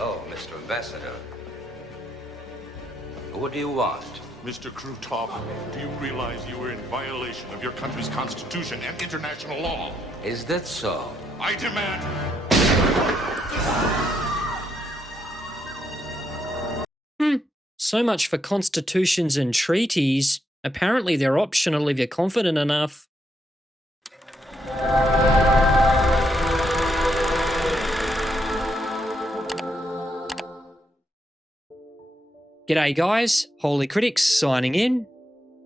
Oh, Mr. Ambassador. What do you want? Mr. Cruto, do you realize you were in violation of your country's constitution and international law? Is that so? I demand... So much for constitutions and treaties. Apparently they're optional if you're confident enough. G'day guys, Holy Critics signing in.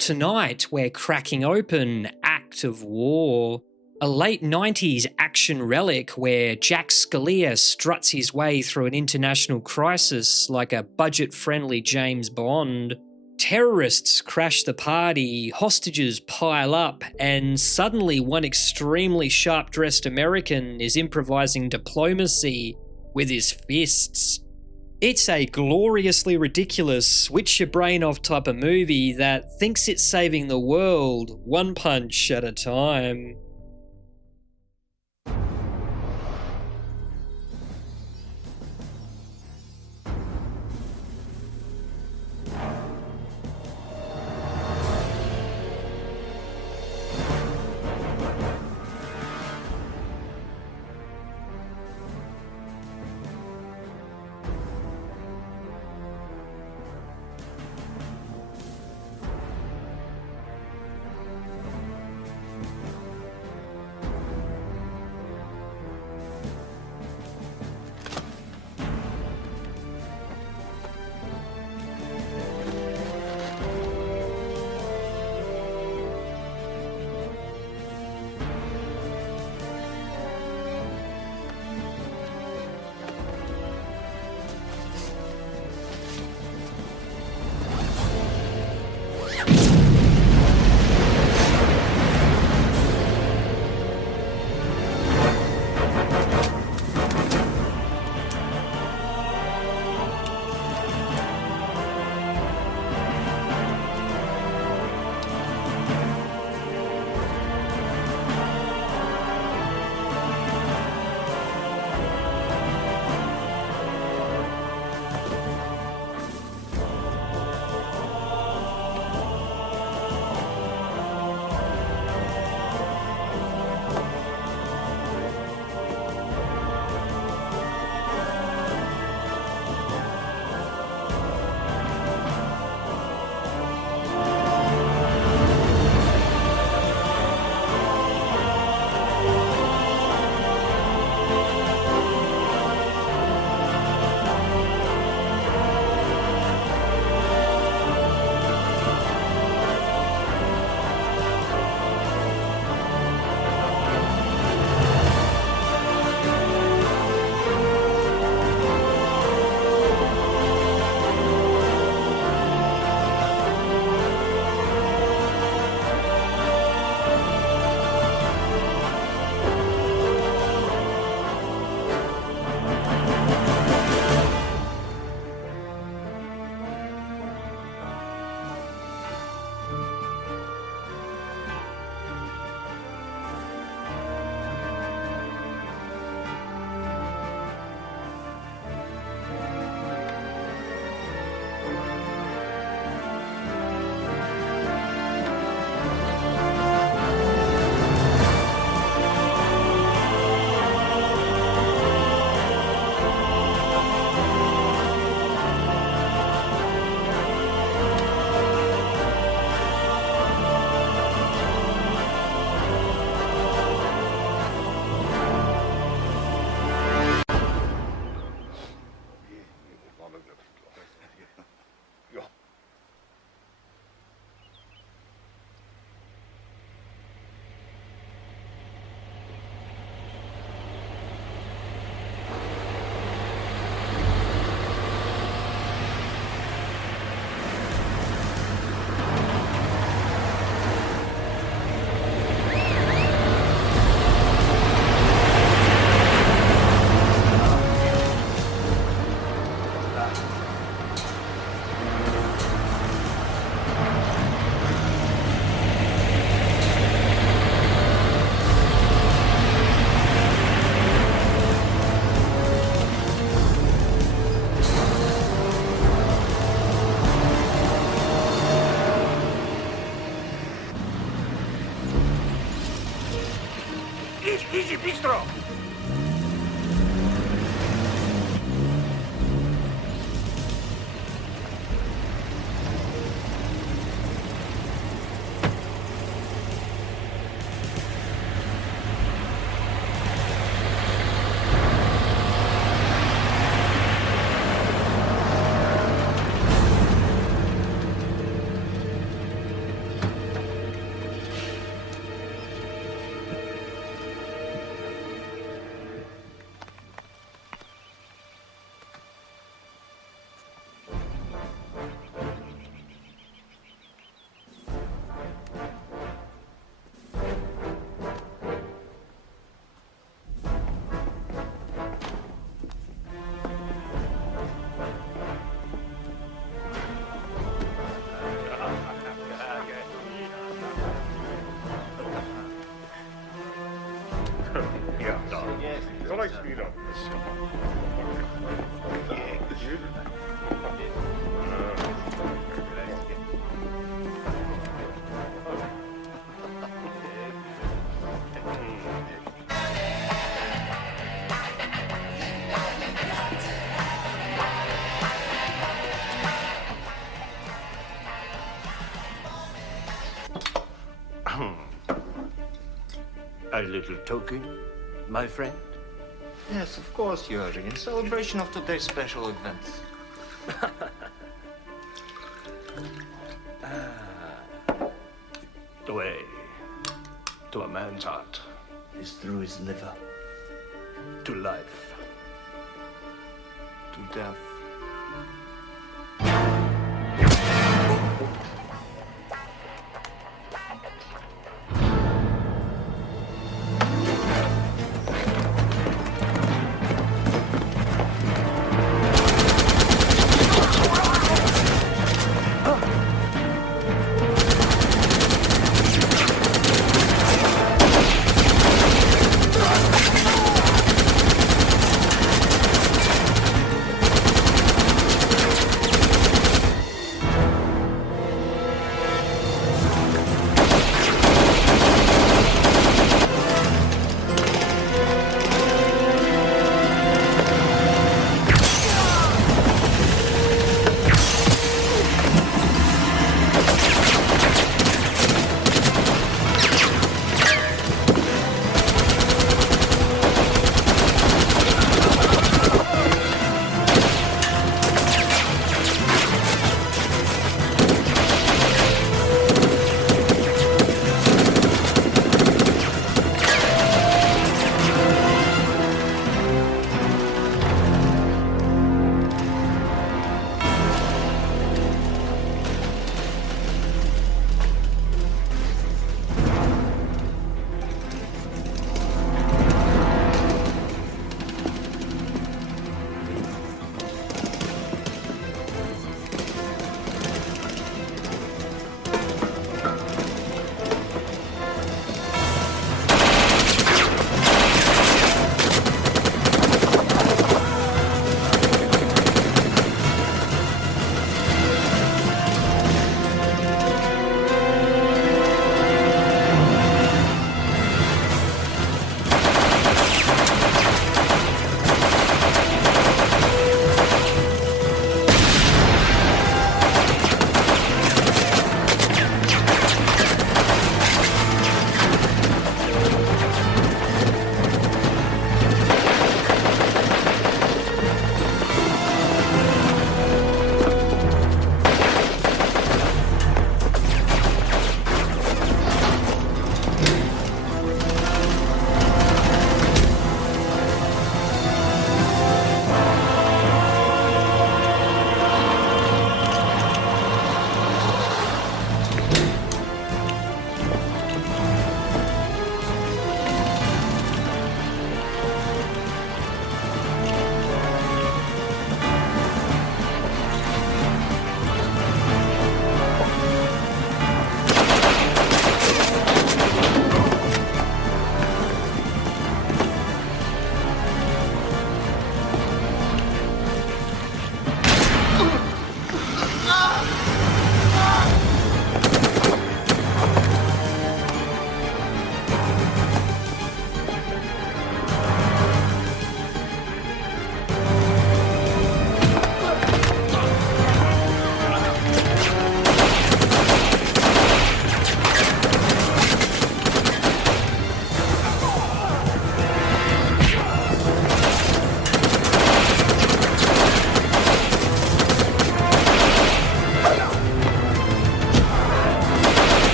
Tonight we're cracking open Act of War, a late 90s action relic where Jack Scalia struts his way through an international crisis like a budget-friendly James Bond. Terrorists crash the party, hostages pile up, and suddenly one extremely sharp-dressed American is improvising diplomacy with his fists. It's a gloriously ridiculous, switch your brain off type of movie that thinks it's saving the world one punch at a time. Bistro! Ja, da. Zal ik speed up? A little token, my friend? Yes, of course, Yuri, in celebration of today's special event. The way to a man's heart Is through his liver to life. to death.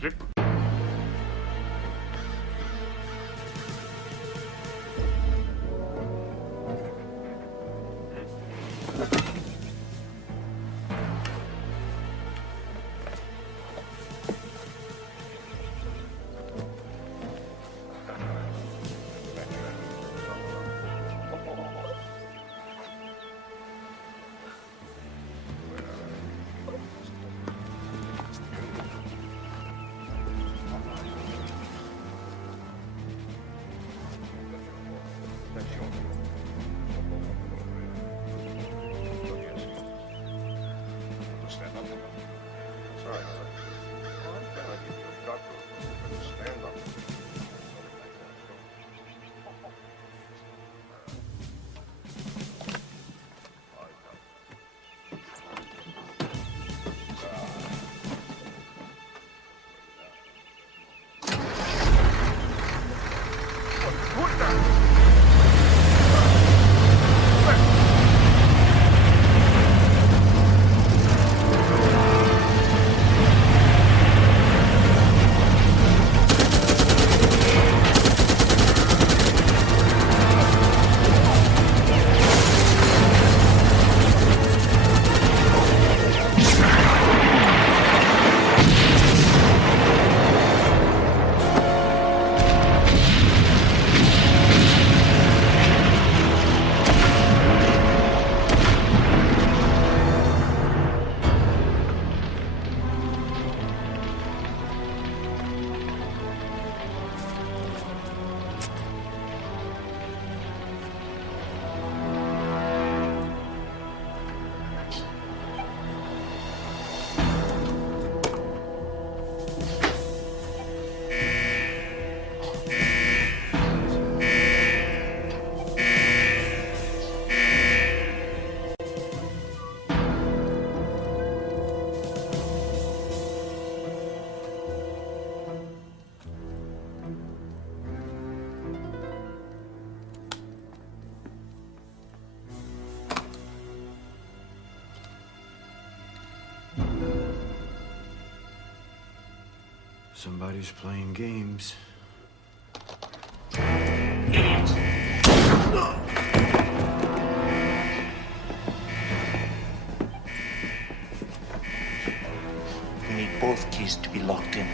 script. Somebody's playing games. You need both keys to be locked in.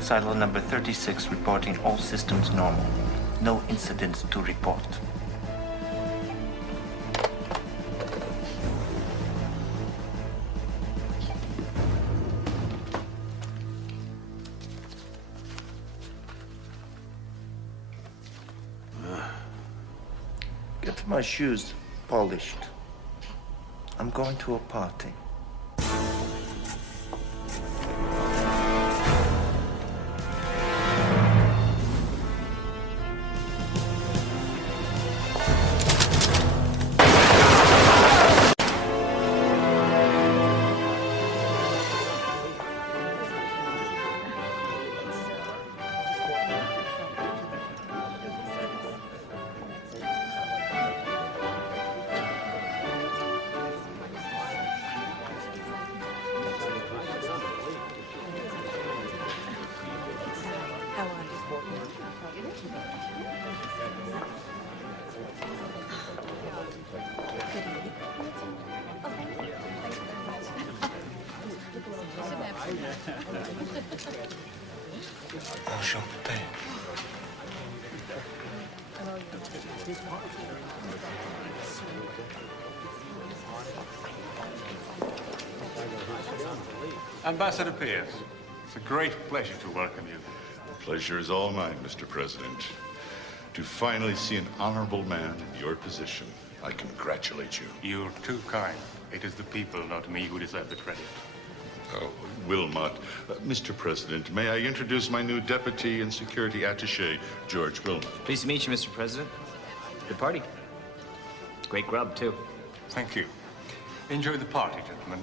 Silo number 36 reporting all systems normal. No incidents to report. Get my shoes polished. I'm going to a party. Enchanté. Ambassador Pierce, it's a great pleasure to welcome you. Pleasure is all mine, Mr. President. To finally see an honorable man in your position, I congratulate you. You're too kind. It is the people, not me, who deserve the credit. Oh, Wilmot. Mr. President, may I introduce my new Deputy and Security Attaché, George Wilmot. Pleased to meet you, Mr. President. Good party. Great grub, too. Thank you. Enjoy the party, gentlemen.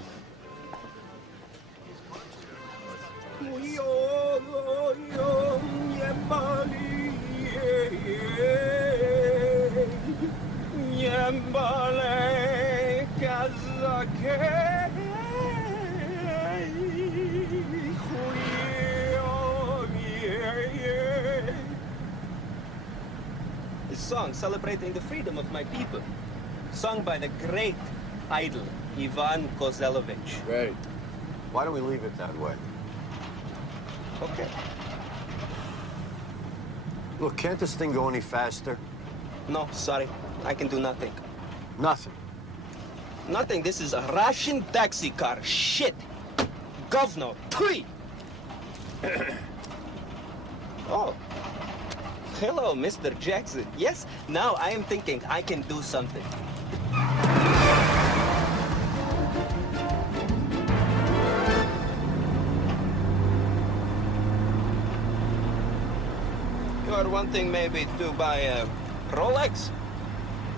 A song celebrating the freedom of my people, sung by the great idol Ivan Kozelovich. Great. Why don't we leave it that way? Okay. Look, can't this thing go any faster? No, sorry. I can do nothing. Nothing. Nothing. This is a Russian taxi car. Shit. Govno. Pui. Oh. Hello, Mr. Jackson. Yes, now I am thinking I can do something. You are wanting maybe to buy a Rolex?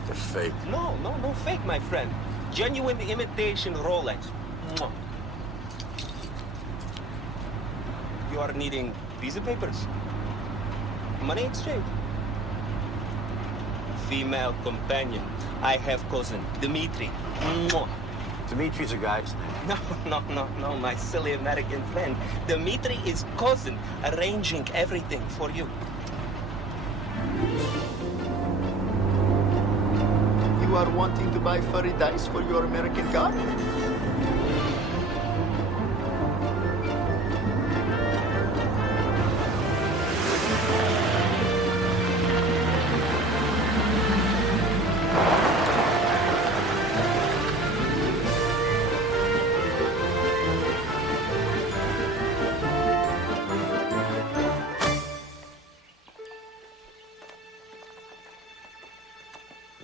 They're fake. No, no fake, my friend. Genuine imitation Rolex. Mwah. You are needing visa papers? Money exchange? Female companion. I have cousin, Dmitri. Mwah. Dimitri's a guy's name. No, my silly American friend. Dmitri is cousin, arranging everything for you. You are wanting to buy furry dice for your American car?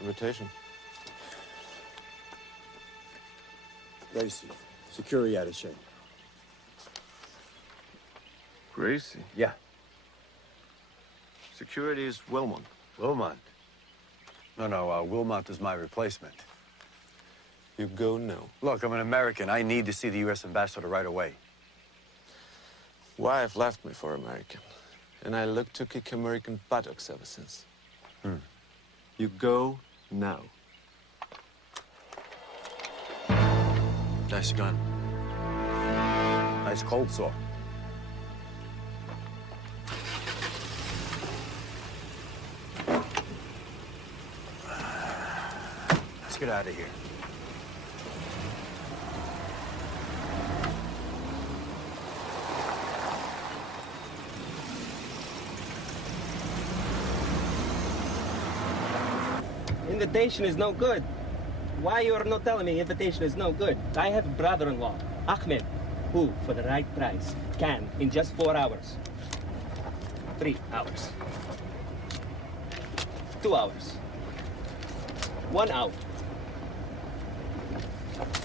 Invitation. Gracie, security attaché. Gracie? Yeah. Security is Wilmot. Wilmot. No, Wilmot is my replacement. You go now. Look, I'm an American. I need to see the U.S. ambassador right away. Wife left me for American, and I look to kick American buttocks ever since. You go now. Nice gun. Nice cold saw. Let's get out of here. Invitation is no good. Why you are not telling me invitation is no good? I have a brother-in-law, Ahmed, who, for the right price, can, in just 4 hours. 3 hours. 2 hours. 1 hour.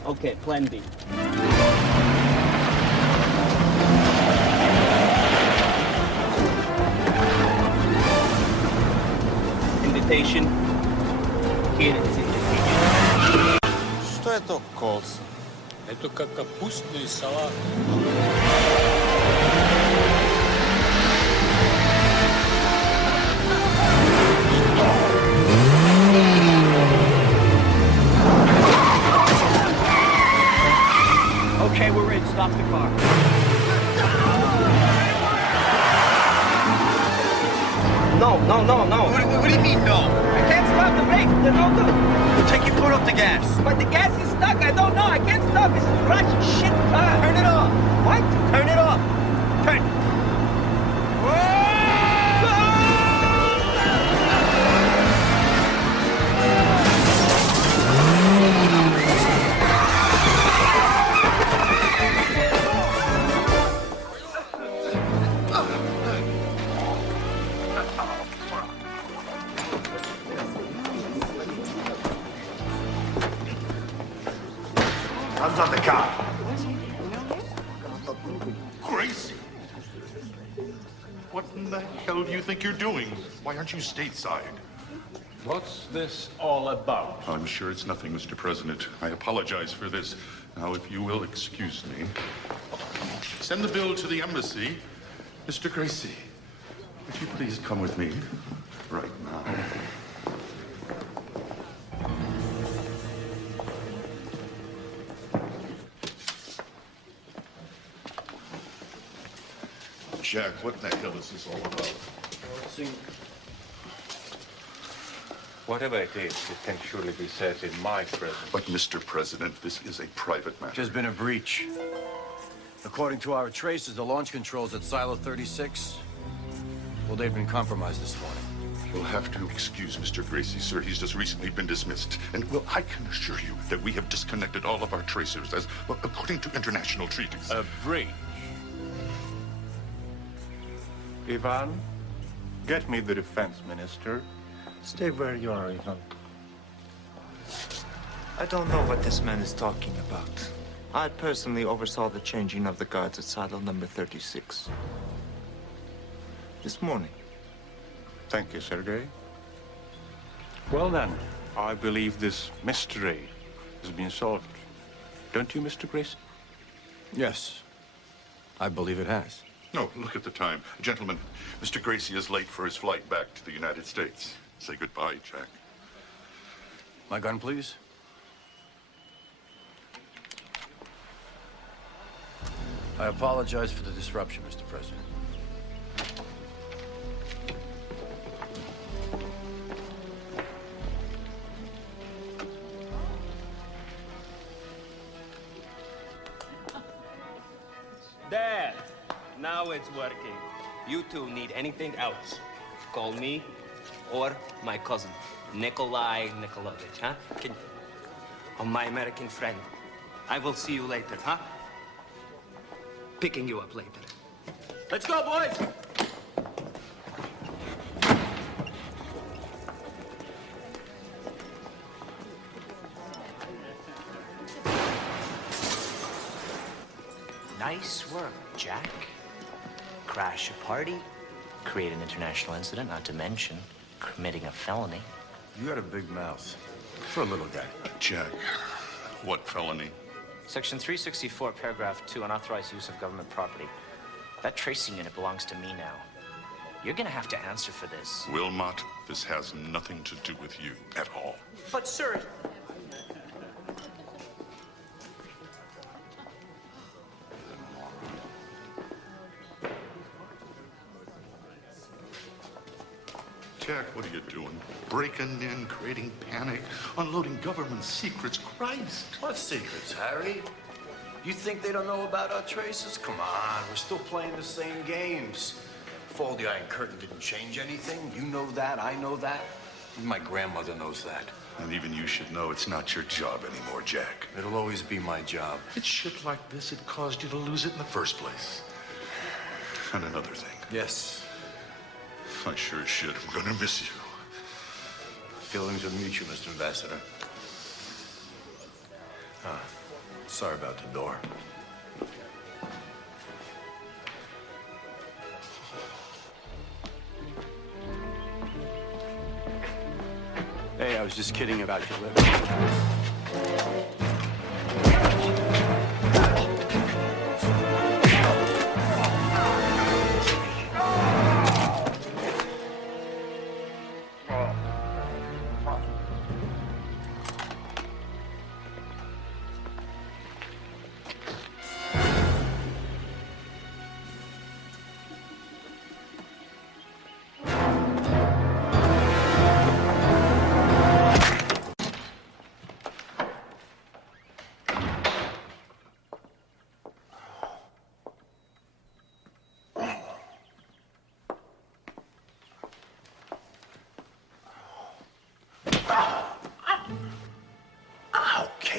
Okay, plan B. Invitation. Here is invitation. Что je to kolce? Это как капустный салат. Okay, we're in. Stop the car. No. What do you mean, no? I can't stop the brakes. They're no good. Well, take your foot off the gas. But the gas is stuck. I don't know. I can't stop. This is Russian shit car. Turn it off. What? Turn it off. Turn. Hands on the car. Gracie! What in the hell do you think you're doing? Why aren't you stateside? What's this all about? I'm sure it's nothing, Mr. President. I apologize for this. Now, if you will excuse me, send the bill to the embassy. Mr. Gracie, would you please come with me right now? Jack, what the hell is this all about? Whatever it is, it can surely be said in my presence. But, Mr. President, this is a private matter. There's been a breach. According to our traces, the launch controls at Silo 36, well, they've been compromised this morning. You'll have to excuse Mr. Gracie, sir. He's just recently been dismissed. And, well, I can assure you that we have disconnected all of our tracers as, well, according to international treaties. A breach. Ivan, get me the defense minister. Stay where you are, Ivan. I don't know what this man is talking about. I personally oversaw the changing of the guards at silo number 36. This morning. Thank you, Sergei. Well then, I believe this mystery has been solved. Don't you, Mr. Gracie? Yes, I believe it has. No, look at the time. Gentlemen, Mr. Gracie is late for his flight back to the United States. Say goodbye, Jack. My gun, please. I apologize for the disruption, Mr. President. Dad, now it's working. You two need anything else, call me or my cousin, Nikolai Nikolaevich, huh? Or my American friend. I will see you later, huh? Picking you up later. Let's go, boys! Nice work, Jack. Crash a party, create an international incident, not to mention committing a felony. You got a big mouth for a little guy. Jack, what felony? Section 364, paragraph 2, unauthorized use of government property. That tracing unit belongs to me now. You're gonna have to answer for this. Wilmot, this has nothing to do with you at all. But, sir... Jack, what are you doing? Breaking in, creating panic, unloading government secrets. Christ! What secrets, Harry? You think they don't know about our traces? Come on, we're still playing the same games. Fall the Iron Curtain didn't change anything. You know that, I know that. My grandmother knows that. And even you should know it's not your job anymore, Jack. It'll always be my job. It's shit like this that caused you to lose it in the first place. And another thing. Yes. I sure as shit am gonna miss you. Feelings are mutual, Mr. Ambassador. Sorry about the door. Hey, I was just kidding about your liver.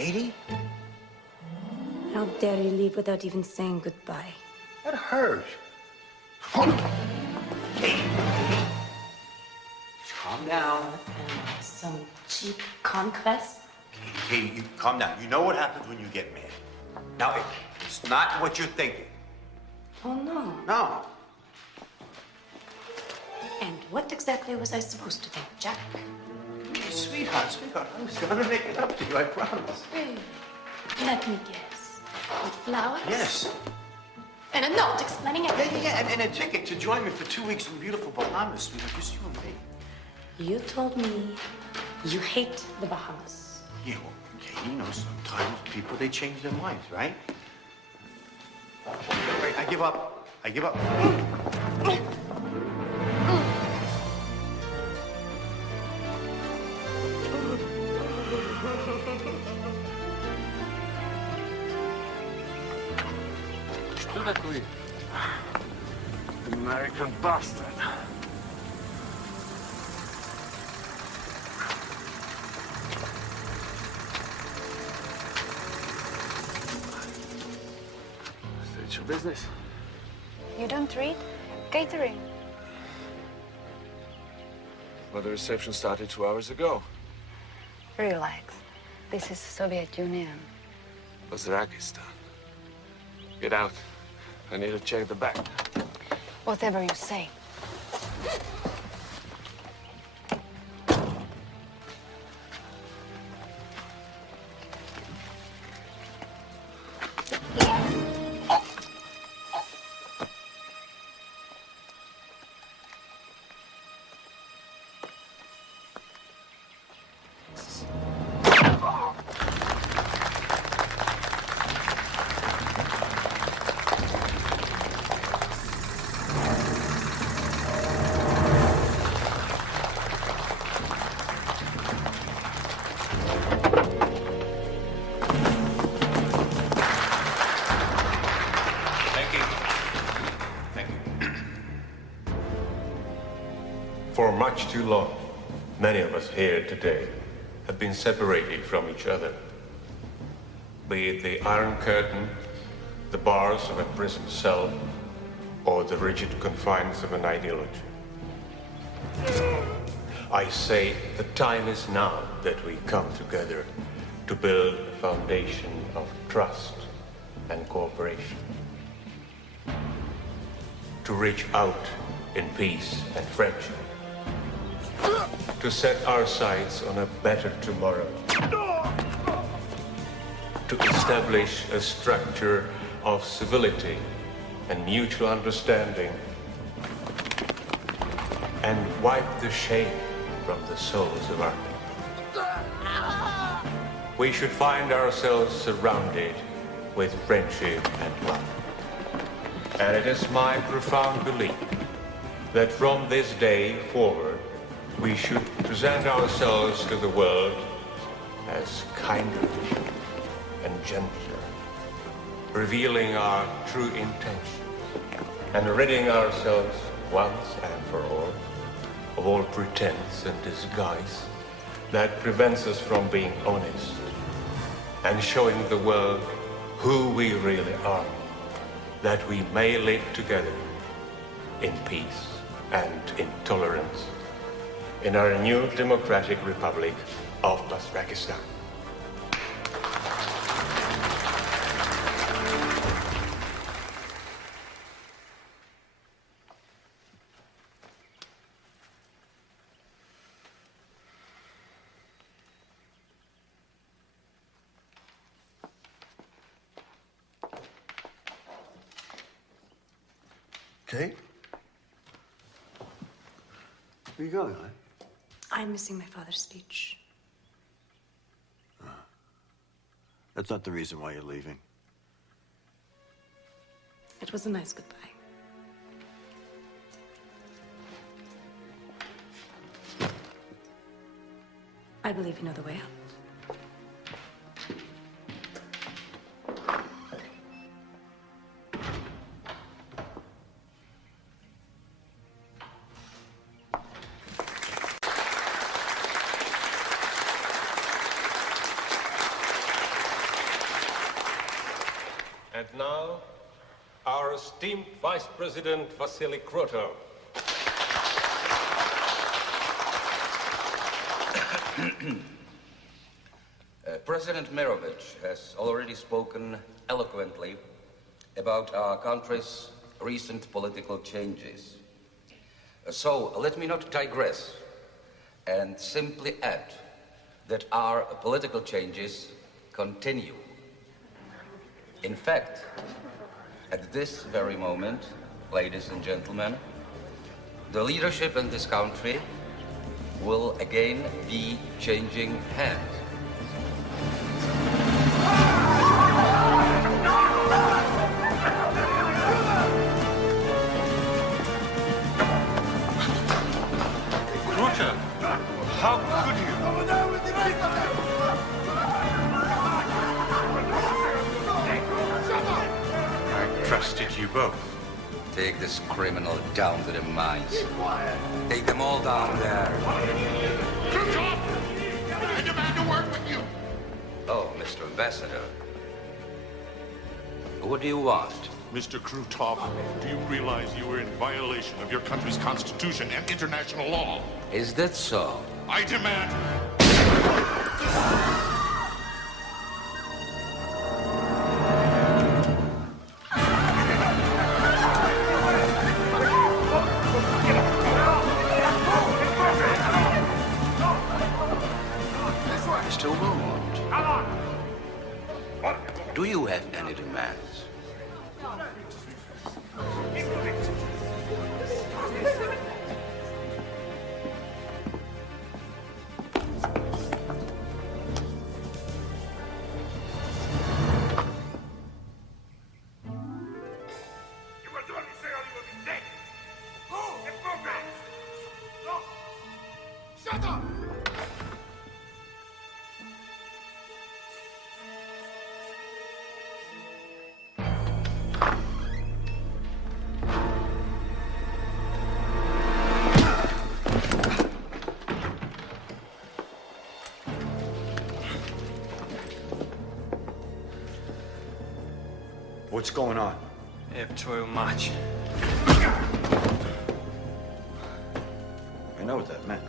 Katie? How dare you leave without even saying goodbye? That hurt. Katie. Calm down. Some cheap conquest? Katie, Katie, you calm down. You know what happens when you get mad. Now, it's not what you're thinking. Oh, no. No. And what exactly was I supposed to think, Jack? Sweetheart, I was gonna make it up to you, I promise. Really? Let me guess. With flowers? Yes. And a note explaining everything. Yeah, and a ticket to join me for 2 weeks in beautiful Bahamas, sweetheart, just you and me. You told me you hate the Bahamas. Yeah, well, okay, you know, sometimes people, they change their minds, right? Right, I give up. I give up. Что такое? American bastard. State your business. You don't read? Catering. Well, the reception started 2 hours ago. Relax. This is Soviet Union. Uzbekistan. Get out. I need to check the back. Whatever you say. For much too long, many of us here today have been separated from each other. Be it the Iron Curtain, the bars of a prison cell, or the rigid confines of an ideology. I say the time is now that we come together to build a foundation of trust and cooperation. To reach out in peace and friendship. To set our sights on a better tomorrow. To establish a structure of civility and mutual understanding. And wipe the shame from the souls of our people. We should find ourselves surrounded with friendship and love. And it is my profound belief that from this day forward, we should present ourselves to the world as kinder and gentler, revealing our true intentions and ridding ourselves once and for all pretense and disguise that prevents us from being honest and showing the world who we really are, that we may live together in peace and in tolerance in our new democratic republic of Uzbekistan. Kate? Where are you going, hon? I'm missing my father's speech. That's not the reason why you're leaving. It was a nice goodbye. I believe you know the way out. And now, our esteemed Vice President, Vasily Cruto. President Mirovich has already spoken eloquently about our country's recent political changes. So let me not digress and simply add that our political changes continue. In fact, at this very moment, ladies and gentlemen, the leadership in this country will again be changing hands. Cruto, how could you? I trusted you both. Take this criminal down to the mines. Take them all down there. Cruto! I demand a word with you. Oh, Mr. Ambassador. What do you want? Mr. Cruto, do you realize you were in violation of your country's constitution and international law? Is that so? I demand... Mr. Wound, do you have any demands? What's going on? Too much. I know what that meant.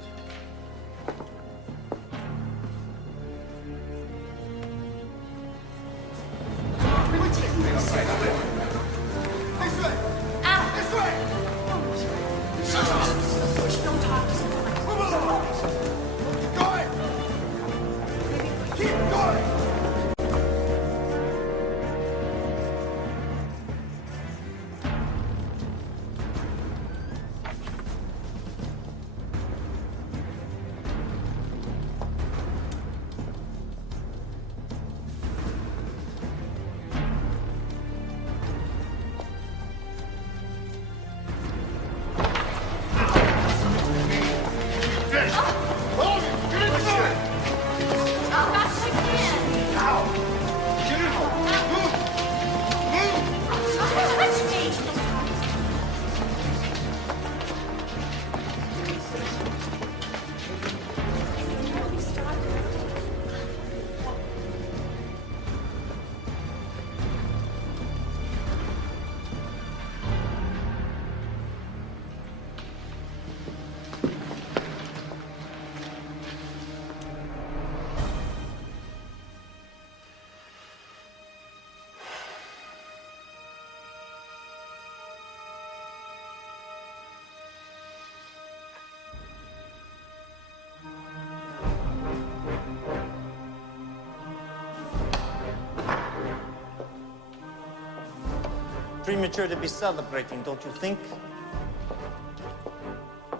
Premature to be celebrating, don't you think?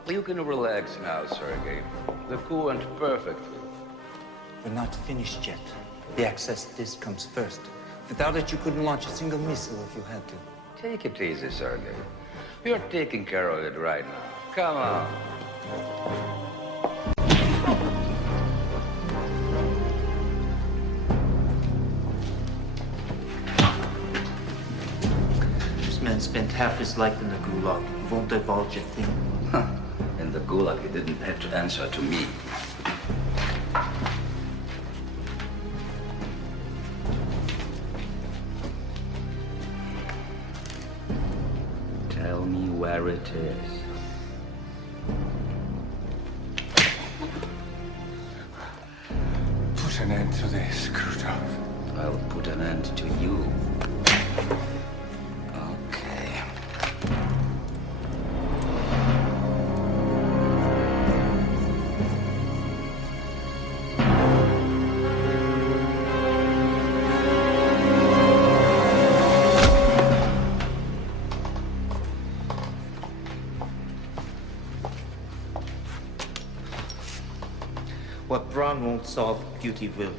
You can relax now, Sergei. The coup went perfectly. We're not finished yet. The access disk comes first. Without it, you couldn't launch a single missile if you had to. Take it easy, Sergei. You're taking care of it right now. Come on. This man spent half his life in the Gulag. He won't divulge a thing. In the Gulag, he didn't have to answer to me. Tell me where it is. Put an end to this, Cruto. I'll put an end to you. Okay. What brawn won't solve, beauty will.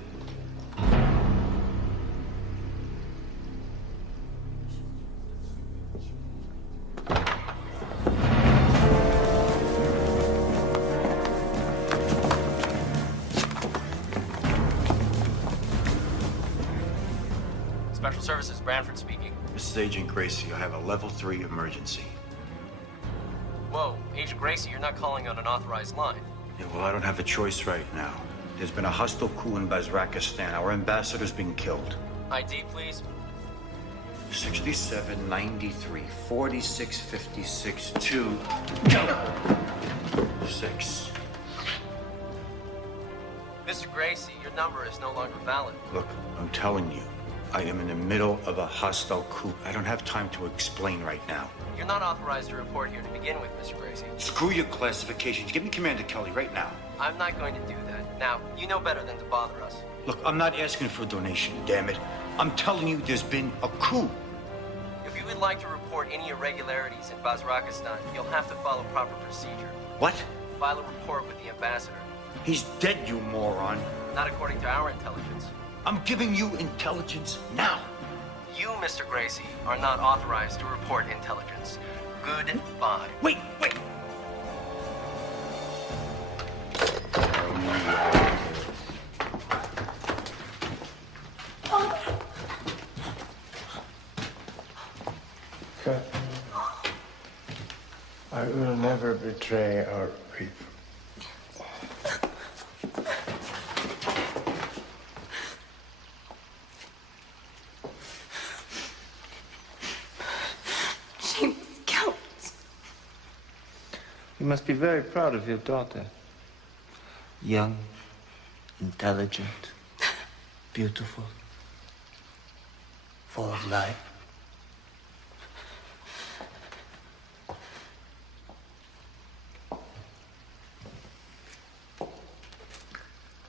Special Services, Branford speaking. This is Agent Gracie. I have a level 3 emergency. Whoa, Agent Gracie, you're not calling on an authorized line. Yeah, well, I don't have a choice right now. There's been a hostile coup in Bazrakistan. Our ambassador's been killed. ID, please. 6793 4656 2 6. Mr. Gracie, your number is no longer valid. Look, I'm telling you, I am in the middle of a hostile coup. I don't have time to explain right now. You're not authorized to report here to begin with, Mr. Gracie. Screw your classifications. Give me Commander Kelly right now. I'm not going to do that. Now, you know better than to bother us. Look, I'm not asking for a donation, damn it. I'm telling you there's been a coup. If you would like to report any irregularities in Bazrakistan, you'll have to follow proper procedure. What? File a report with the ambassador. He's dead, you moron. Not according to our intelligence. I'm giving you intelligence now. You, Mr. Gracie, are not authorized to report intelligence. Goodbye. Wait! God, I will never betray our people. You must be very proud of your daughter. Young, intelligent, beautiful, full of life.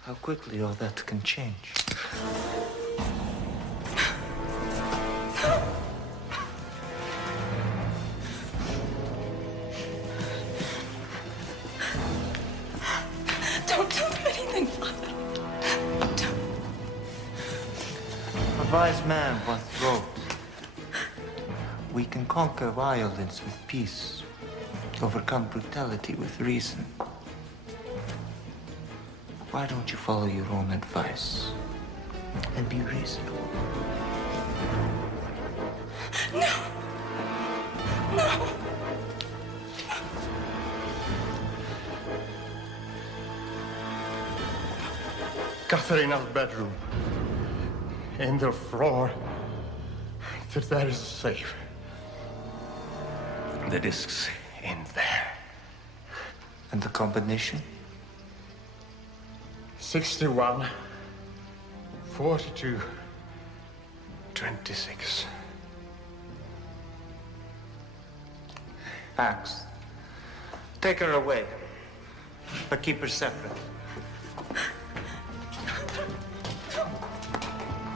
How quickly all that can change. Don't do anything, Father. A wise man once wrote, "We can conquer violence with peace, overcome brutality with reason." Why don't you follow your own advice and be reasonable? No. Katharina's bedroom. In the floor. That is safe. The discs in there. And the combination? 61, 42, 26. Pax, take her away, but keep her separate.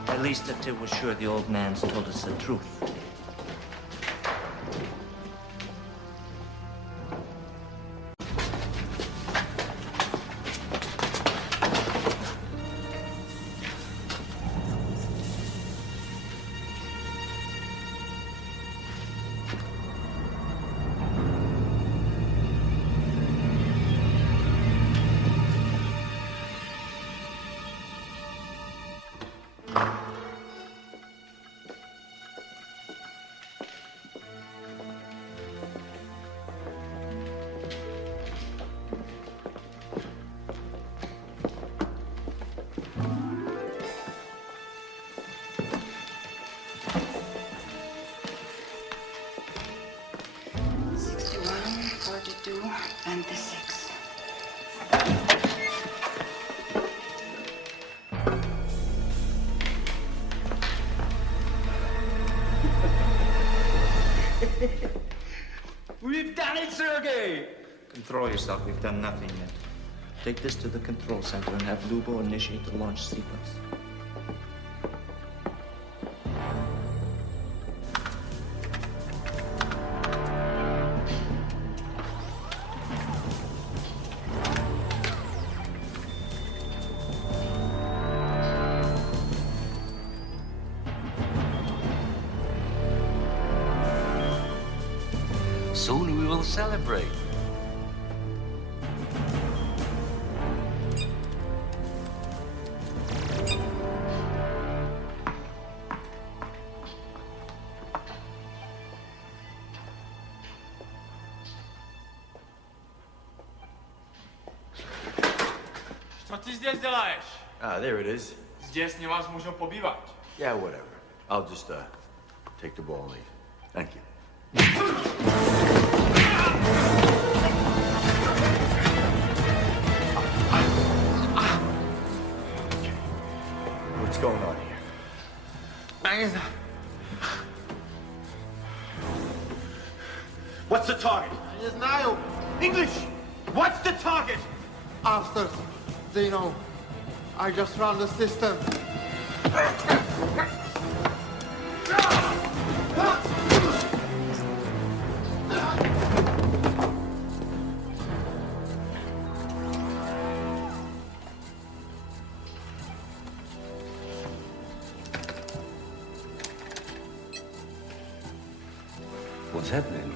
At least until we're sure the old man's told us the truth. throw yourself. We've done nothing yet. Take this to the control center and have Lubo initiate the launch sequence. Soon we will celebrate. Co ty zde děláš? Ah, there it is. Zde s vás můžu pobývat. Yeah, whatever. I'll just, take the ball and leave. Thank you. What's going on here? What's the target? It's Nykl. English! What's the target? After they know, I just run the system. What's happening?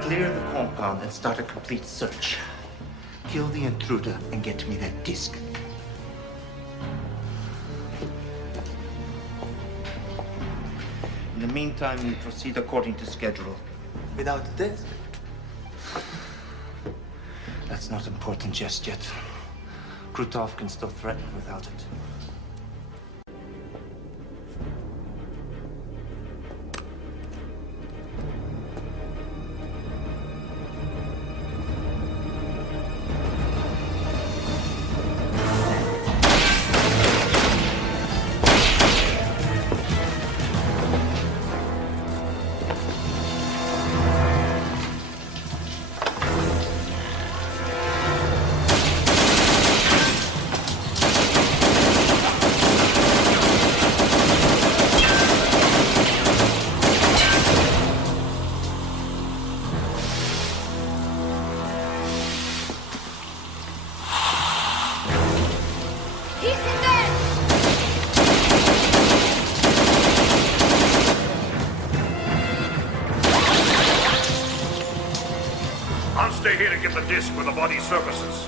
Clear the compound and start a complete search. Kill the intruder and get me that disc. In the meantime, we proceed according to schedule. Without the disc? That's not important just yet. Cruto can still threaten without it. I'll stay here to get the disc where the body surfaces.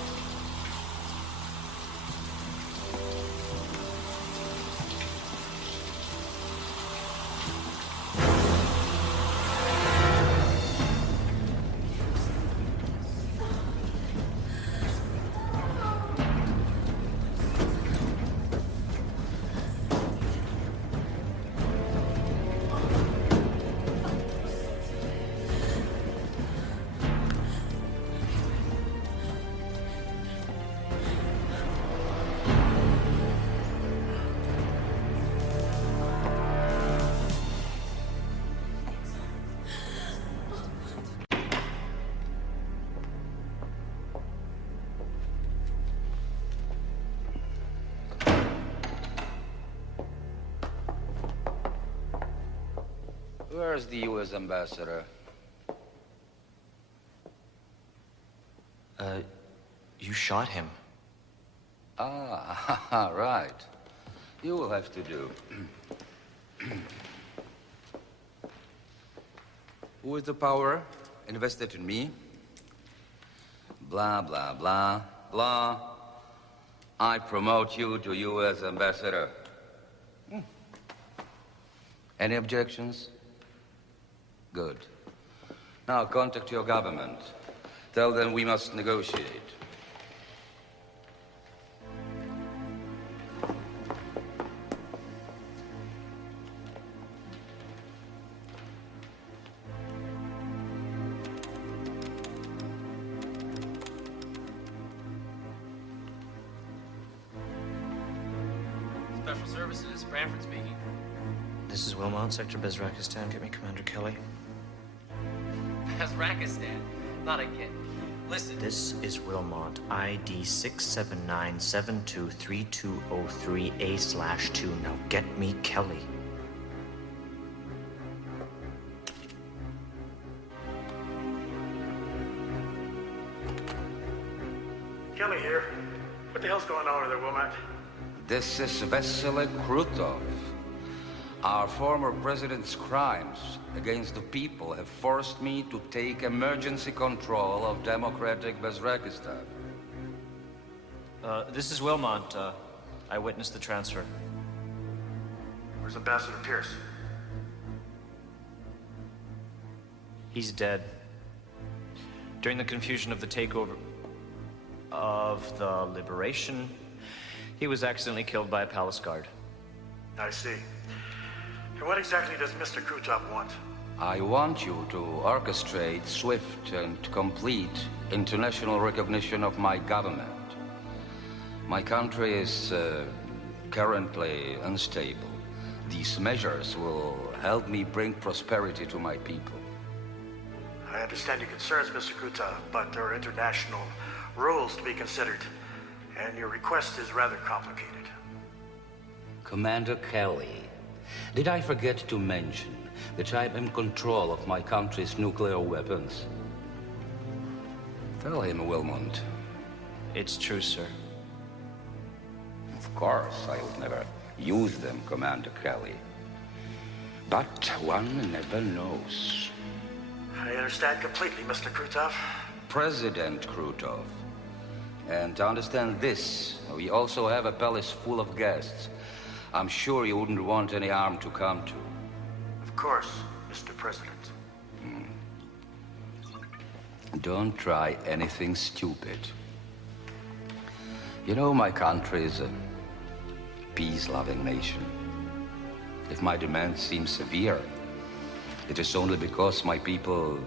Where's the U.S. ambassador? You shot him. Ah, right. You will have to do. Who is the power invested in me? Blah, blah, blah, blah. I promote you to U.S. ambassador. Any objections? Good. Now contact your government. Tell them we must negotiate. Special Services, Branford speaking. This is Wilmot, Sector Bezrakistan. Get me Commander Kelly. Bezrakistan? Not again. Listen. This is Wilmot, ID 679723203A/2. Now get me Kelly. Kelly here. What the hell's going on over there, Wilmot? This is Vasily Cruto. Our former president's crimes against the people have forced me to take emergency control of democratic Bezrakistan. This is Wilmot. I witnessed the transfer. Where's Ambassador Pierce? He's dead. During the confusion of the takeover of the liberation, he was accidentally killed by a palace guard. I see. And what exactly does Mr. Cruto want? I want you to orchestrate swift and complete international recognition of my government. My country is currently unstable. These measures will help me bring prosperity to my people. I understand your concerns, Mr. Cruto, but there are international rules to be considered, and your request is rather complicated. Commander Kelly, did I forget to mention that I'm in control of my country's nuclear weapons? Tell him, Wilmot. It's true, sir. Of course, I would never use them, Commander Kelly. But one never knows. I understand completely, Mr. Cruto. President Cruto. And to understand this, we also have a palace full of guests. I'm sure you wouldn't want any harm to come to. Of course, Mr. President. Don't try anything stupid. You know, my country is a peace-loving nation. If my demands seem severe, it is only because my people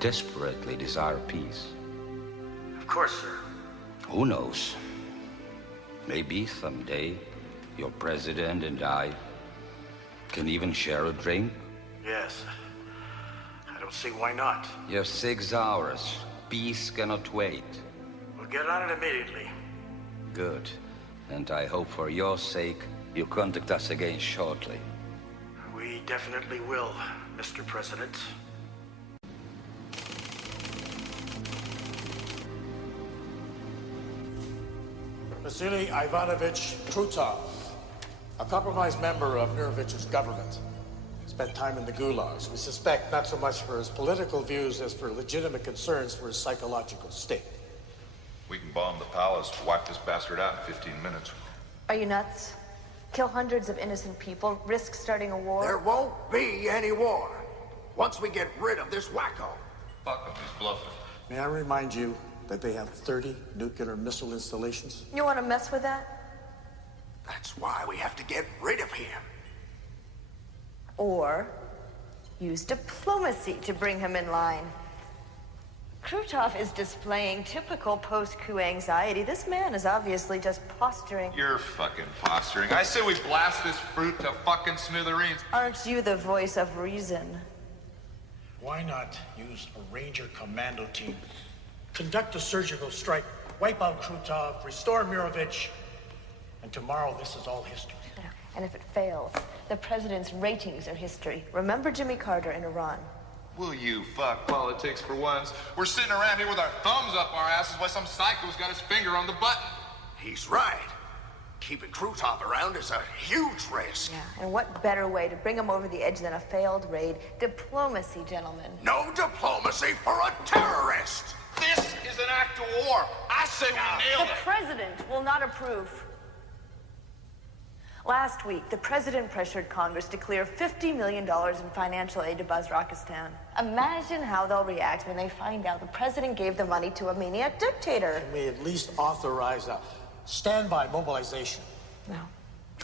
desperately desire peace. Of course, sir. Who knows? Maybe someday your president and I can even share a drink. Yes. I don't see why not. You have 6 hours. Peace cannot wait. We'll get on it immediately. Good. And I hope for your sake you contact us again shortly. We definitely will, Mr. President. Vasily Ivanovich Cruto, a compromised member of Nurovich's government. Spent time in the gulags. We suspect not so much for his political views as for legitimate concerns for his psychological state. We can bomb the palace, wipe this bastard out in 15 minutes. Are you nuts? Kill hundreds of innocent people, risk starting a war? There won't be any war once we get rid of this wacko. Fuck him, he's bluffing. May I remind you that they have 30 nuclear missile installations? You want to mess with that? That's why we have to get rid of him. Or use diplomacy to bring him in line. Cruto is displaying typical post-coup anxiety. This man is obviously just posturing. You're fucking posturing. I say we blast this fruit to fucking smithereens. Aren't you the voice of reason? Why not use a Ranger commando team? Conduct a surgical strike, wipe out Cruto, restore Mirovich, and tomorrow this is all history. And if it fails, the president's ratings are history. Remember Jimmy Carter in Iran? Will you fuck politics for once? We're sitting around here with our thumbs up our asses while some psycho's got his finger on the button. He's right. Keeping Cruto around is a huge risk. Yeah, and what better way to bring him over the edge than a failed raid? Diplomacy, gentlemen. No diplomacy for a terrorist! This is an act of war. I say we nailed it. The president will not approve. Last week, the president pressured Congress to clear $50 million in financial aid to Bezrakistan. Imagine how they'll react when they find out the president gave the money to a maniac dictator. Can we at least authorize a standby mobilization? No,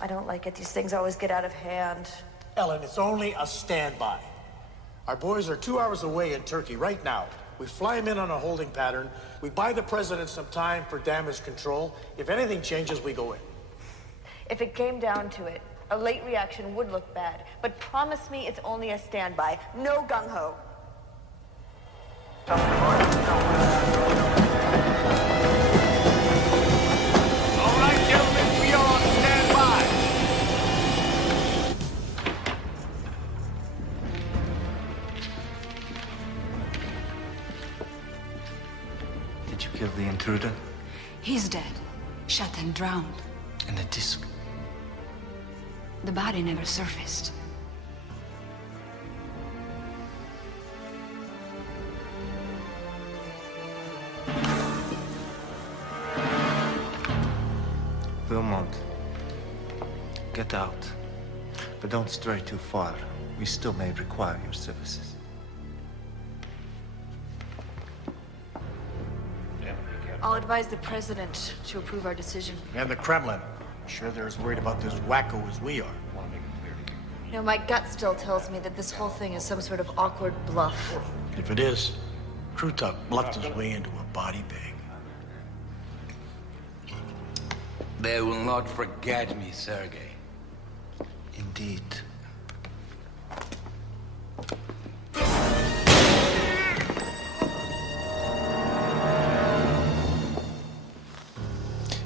I don't like it. These things always get out of hand. Ellen, it's only a standby. Our boys are 2 hours away in Turkey right now. We fly them in on a holding pattern. We buy the president some time for damage control. If anything changes, we go in. If it came down to it, a late reaction would look bad. But promise me it's only a standby. No gung-ho. All right, gentlemen, we are on standby. Did you kill the intruder? He's dead. Shot and drowned. And the disc? The body never surfaced. Wilmont, get out. But don't stray too far. We still may require your services. I'll advise the president to approve our decision. And the Kremlin. I'm sure they're as worried about this wacko as we are. You know, my gut still tells me that this whole thing is some sort of awkward bluff. If it is, Cruto bluffed his way into a body bag. They will not forget me, Sergei. Indeed.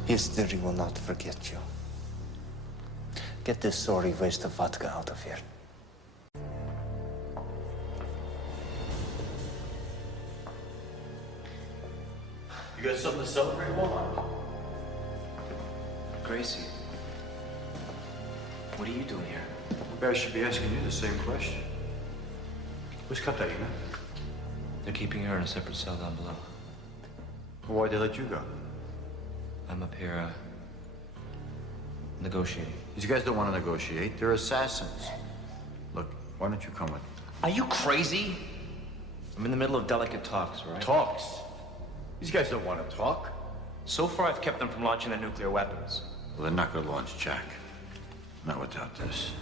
History will not forget you. Get this sorry waste of vodka out of here. You got something to celebrate, Walmart? Gracie, what are you doing here? Maybe I should be asking you the same question. Where's Couptakeover? They're keeping her in a separate cell down below. Why'd they let you go? I'm up here, negotiating. These guys don't want to negotiate. They're assassins. Look, why don't you come with? Are you crazy? I'm in the middle of delicate talks, right? Talks? These guys don't want to talk. So far, I've kept them from launching their nuclear weapons. Well, they're not going to launch Jack. Not without this.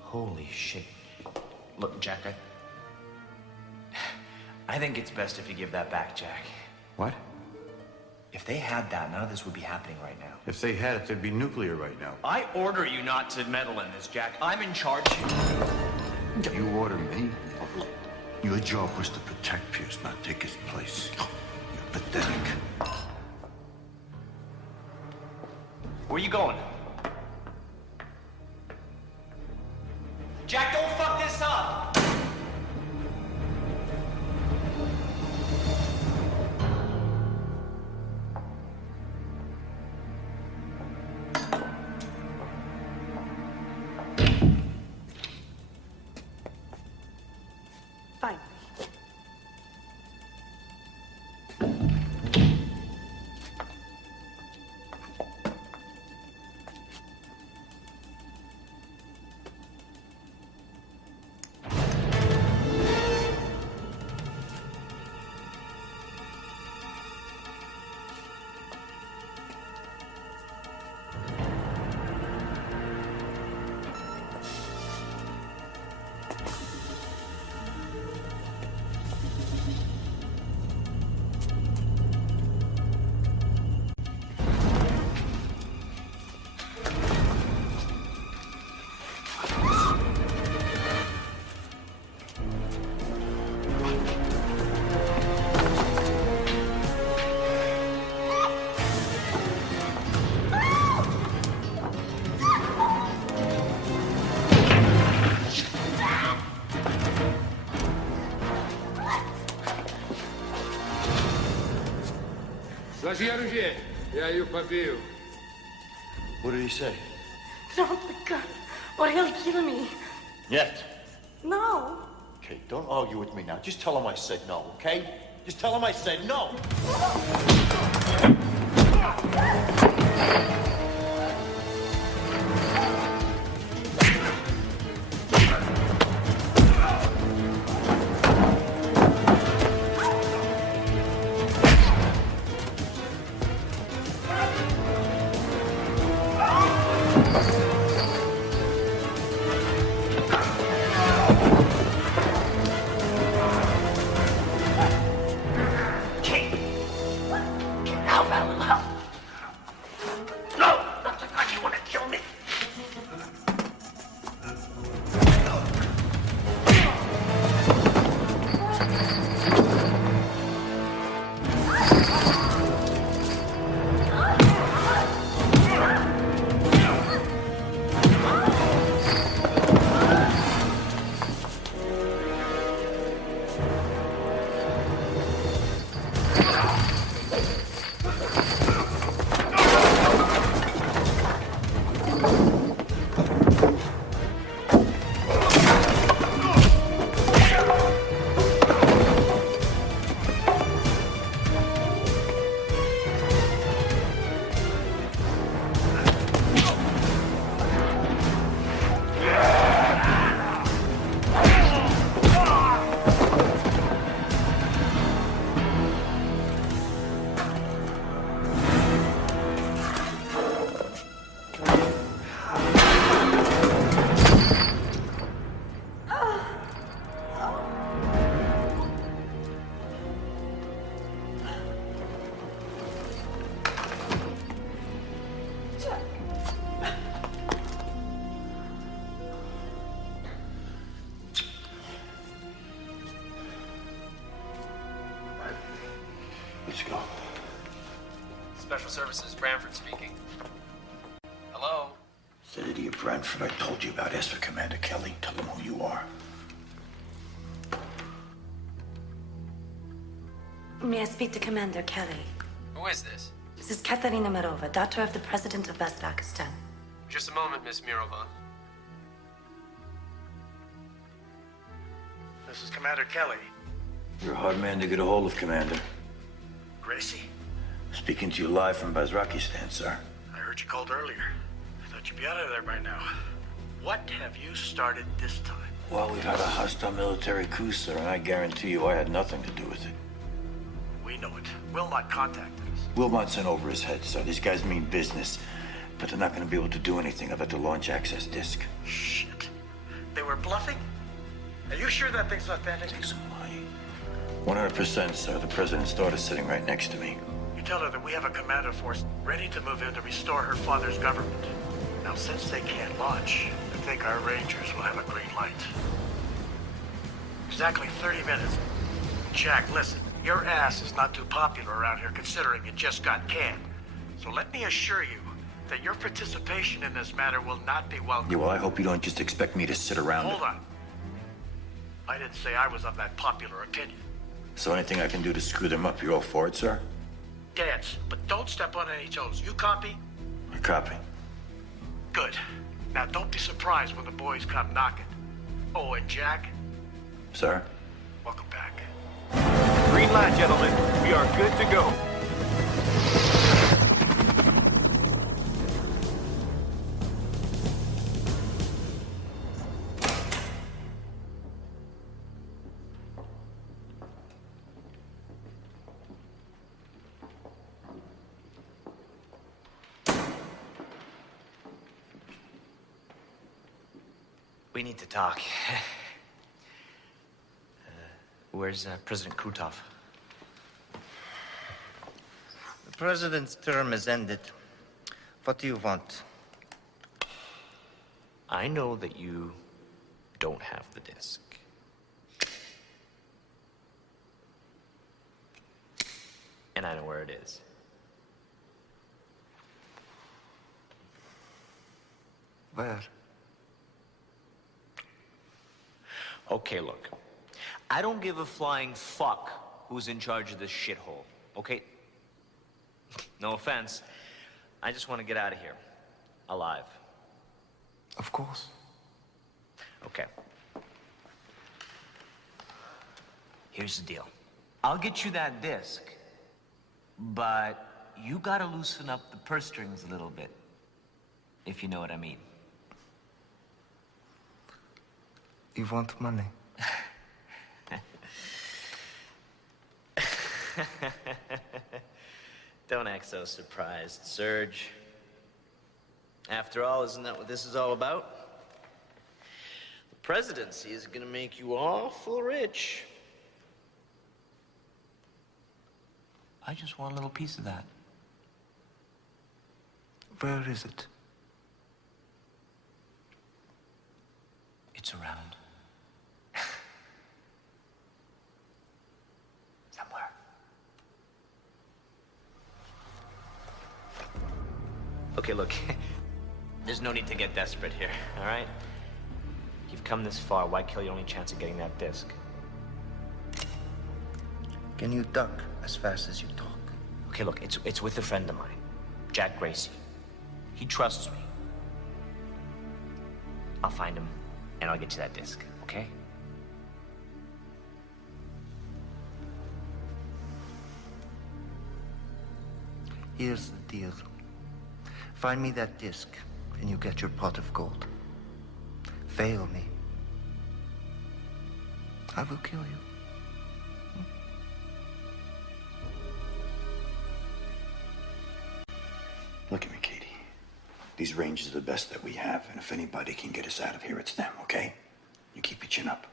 Holy shit. Look, Jack, I think it's best if you give that back, Jack. What? If they had that, none of this would be happening right now. If they had it, there'd be nuclear right now. I order you not to meddle in this, Jack. I'm in charge. You order me? Your job was to protect Pierce, not take his place. You're pathetic. Where you going? Jack, don't fuck this up! Fine. Сложи оружие. Я ее побью. What did he say? Drop the gun, or he'll kill me. Yet. No. Okay, don't argue with me now. Just tell him I said no, okay? Just tell him I said no. Services, Branford speaking. Hello? That idiot Branford I told you about. Ask for Commander Kelly. Tell him who you are. May I speak to Commander Kelly? Who is this? This is Katerina Mirova, daughter of the President of West Pakistan. Just a moment, Miss Mirova. This is Commander Kelly. You're a hard man to get a hold of, Commander. Gracie, Speaking to you live from Bazrakistan, sir. I heard you called earlier. I thought you'd be out of there by now. What have you started this time? Well, we've had a hostile military coup, sir, and I guarantee you I had nothing to do with it. We know it. Wilmot contacted us. Wilmot's in over his head, sir. These guys mean business, but they're not going to be able to do anything about the launch access disc. Shit. They were bluffing? Are you sure that thing's authentic? 100%, sir. The President's daughter's sitting right next to me. You tell her that we have a commando force ready to move in to restore her father's government. Now, since they can't launch, I think our Rangers will have a green light. Exactly 30 minutes. Jack, listen. Your ass is not too popular around here considering you just got canned. So let me assure you that your participation in this matter will not be welcome. Yeah, well, I hope you don't just expect me to sit around. Hold on. I didn't say I was of that popular opinion. So anything I can do to screw them up, you're all for it, sir? Dance, but don't step on any toes. You copy? I copy. Good. Now don't be surprised when the boys come knocking. Oh, and Jack, Sir? welcome back. Green light, gentlemen. We are good to go. We need to talk. Where's President Cruto? The president's term is ended. What do you want? I know that you don't have the disc. And I know where it is. Where? Okay, look. I don't give a flying fuck who's in charge of this shithole, okay? No offense. I just want to get out of here. Alive. Of course. Okay. Here's the deal. I'll get you that disc, but you gotta loosen up the purse strings a little bit, if you know what I mean. You want money? Don't act so surprised, Serge. After all, isn't that what this is all about? The presidency is gonna make you awful rich. I just want a little piece of that. Where is it? It's around. Somewhere. Okay, look. There's no need to get desperate here, all right? You've come this far. Why kill your only chance of getting that disc? Can you duck as fast as you talk? Okay, look, it's with a friend of mine, Jack Gracie. He trusts me. I'll find him, and I'll get you that disc, okay? Here's the deal. Find me that disc, and you get your pot of gold. Fail me, I will kill you. Look at me, Katie. These Rangers are the best that we have, and if anybody can get us out of here, it's them, okay? You keep your chin up.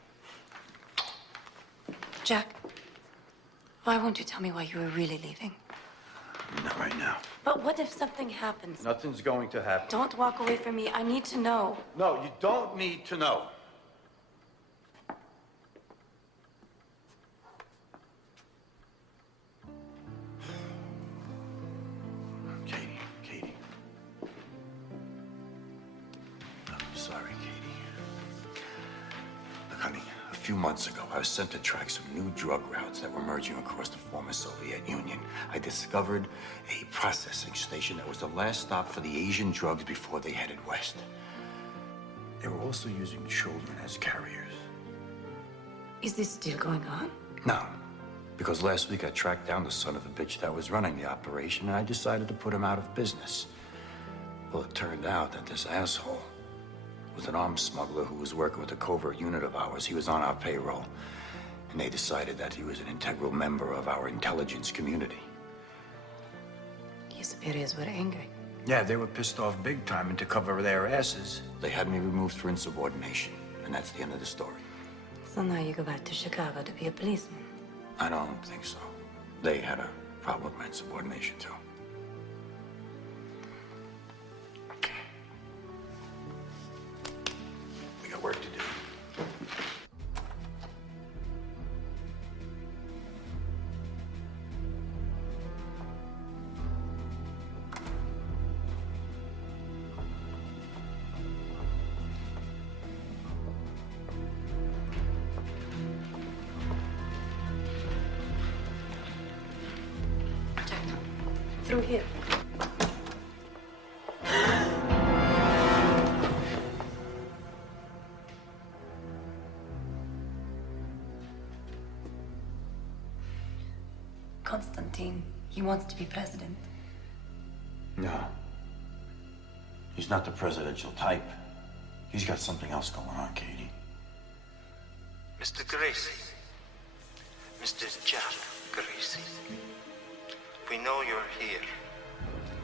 Jack, why won't you tell me why you were really leaving? Not right now. But what if something happens? Nothing's going to happen. Don't walk away from me. I need to know. No, you don't need to know. honey, a few months ago, I was sent to track some new drug routes that were merging across the former Soviet Union. I discovered a processing station that was the last stop for the Asian drugs before they headed west. They were also using children as carriers. Is this still going on? No, because last week I tracked down the son of a bitch that was running the operation, and I decided to put him out of business. Well, it turned out that this asshole was an arms smuggler who was working with a covert unit of ours. He was on our payroll, and they decided that he was an integral member of our intelligence community. Your superiors were angry. Yeah, they were pissed off big time, and to cover their asses, they had me removed for insubordination. And that's the end of the story. So now you go back to Chicago to be a policeman. I don't think so. They had a problem with my insubordination, too. We got work to do. Through here. Constantine, he wants to be president. No. He's not the presidential type. He's got something else going on, Katie. Mr. Gracie. Mr. Jack Gracie. We know you're here,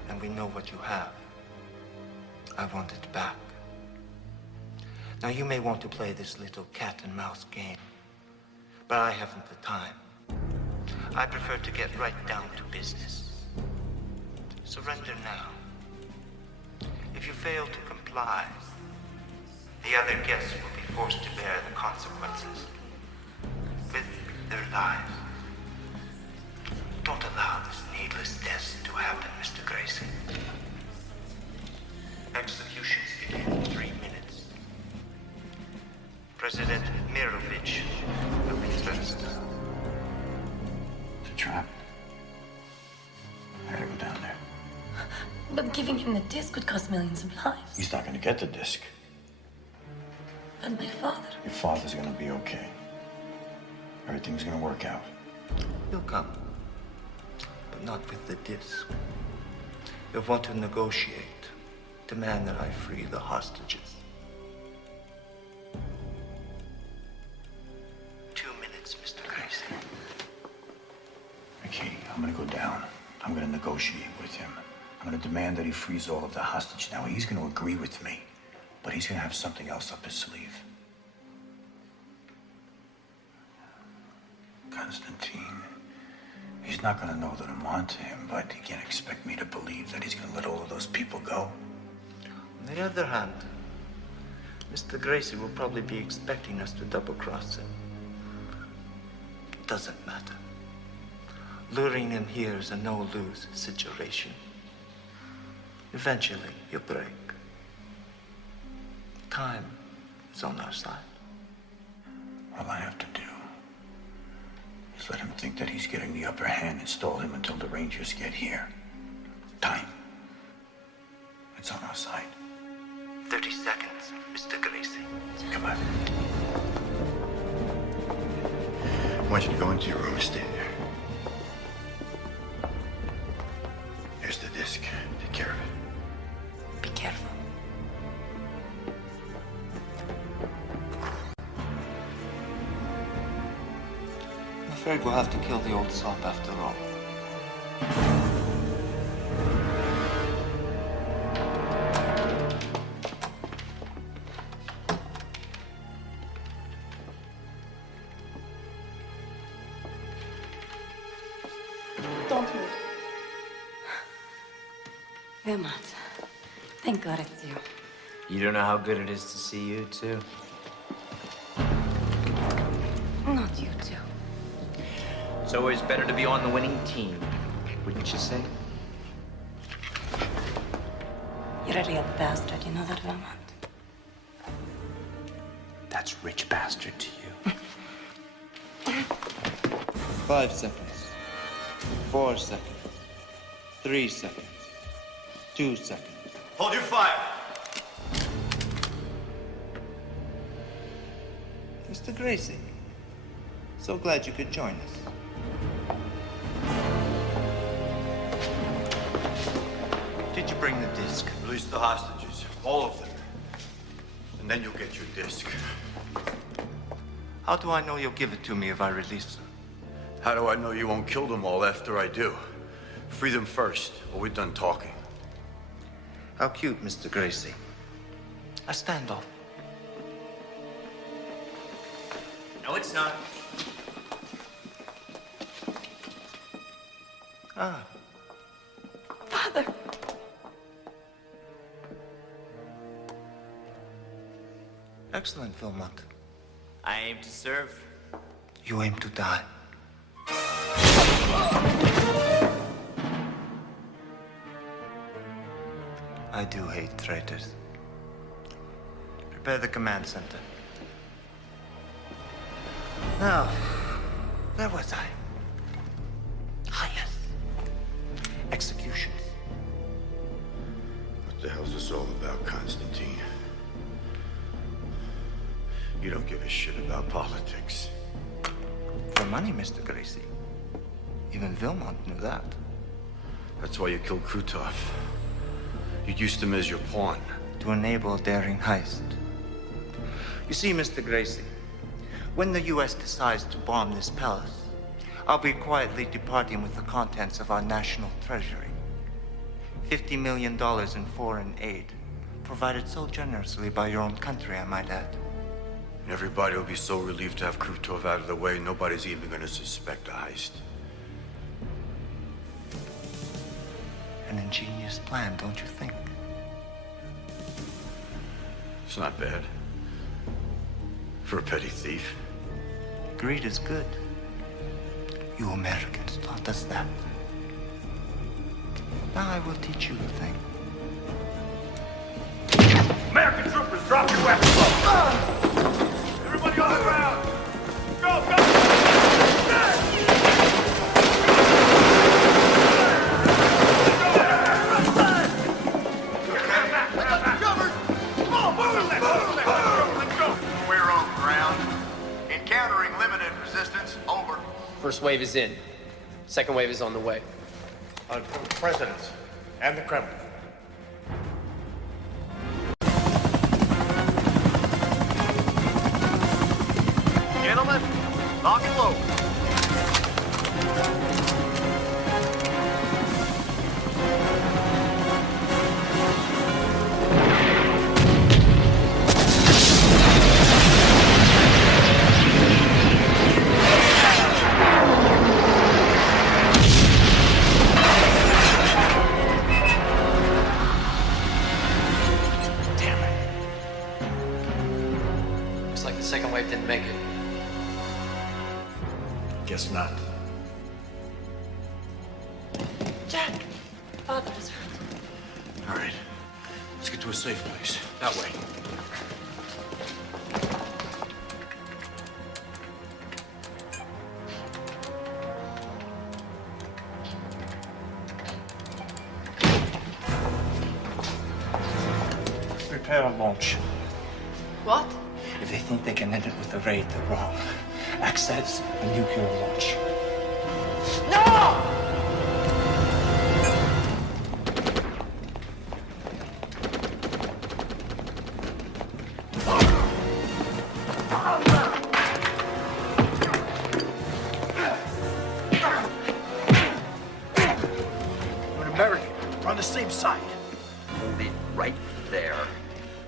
and we know what you have. I want it back. Now, you may want to play this little cat-and-mouse game, but I haven't the time. I prefer to get right down to business. Surrender now. If you fail to comply, the other guests will be forced to bear the consequences with their lives. Don't allow this needless death to happen, Mr. Gracie. Executions begin in 3 minutes. President Mirovich will be first. It's a trap. I gotta go down there. But giving him the disc would cost millions of lives. He's not gonna get the disc. And my father. Your father's gonna be okay. Everything's gonna work out. He'll come. But not with the disc. You'll want to negotiate. Demand that I free the hostages. 2 minutes, Mr. Gracie. Okay, I'm gonna go down. I'm gonna negotiate with him. I'm gonna demand that he frees all of the hostages. Now, he's gonna agree with me, but he's gonna have something else up his sleeve. Constantine. He's not gonna know that I'm onto him, but he can't expect me to believe that he's gonna let all of those people go. On the other hand, Mr. Gracie will probably be expecting us to double-cross him. Doesn't matter. Luring him here is a no-lose situation. Eventually, he'll break. Time is on our side. All I have to do is let him think that he's getting the upper hand and stall him until the Rangers get here. Time. It's on our side. 30 seconds, Mr. Gracie. Come on. I want you to go into your room and stay there. Here's the disc. Take care of it. Be careful. I'm afraid we'll have to kill the old sop after all. Don't move. Vermont. Thank God it's you. You don't know how good it is to see you, too. Not you two. It's always better to be on the winning team, wouldn't you say? You're a real bastard, you know that, Vermont? That's rich bastard to you. 5 seconds. 4 seconds. 3 seconds. 2 seconds. Hold your fire! Mr. Gracie, so glad you could join us. Did you bring the disc? Release the hostages, all of them. And then you'll get your disc. How do I know you'll give it to me if I release them? How do I know you won't kill them all after I do? Free them first, or we're done talking. How cute, Mr. Gracie. A standoff. No, it's not. Ah. Father. Excellent, Vilmont. I aim to serve. You aim to die. I do hate traitors. Prepare the command center. Now, where was I? Ah, yes. Executions. What the hell's this all about, Constantine? You don't give a shit about politics. For money, Mr. Gracie. Even Vilmont knew that. That's why you killed Cruto. You used him as your pawn. To enable a daring heist. You see, Mr. Gracie, when the U.S. decides to bomb this palace, I'll be quietly departing with the contents of our national treasury. $50 million in foreign aid, provided so generously by your own country, I might add. Everybody will be so relieved to have Cruto out of the way, nobody's even going to suspect a heist. An ingenious plan, don't you think? It's not bad. For a petty thief. Greed is good. You Americans taught us that. Now I will teach you a thing. American troopers, drop your weapons! Everybody on the ground! Go, go! We're on ground. Encountering limited resistance. Over. First wave is in. Second wave is on the way. From the President and the Kremlin. Gentlemen, lock and load. Looks like the second wave didn't make it. Guess not. Jack, Father was hurt. All right. Let's get to a safe place. That way. Prepare a launch. What? If they think they can end it with a raid, they're wrong. Access a nuclear launch. No! You're an American. We're on the same side. Hold it right there.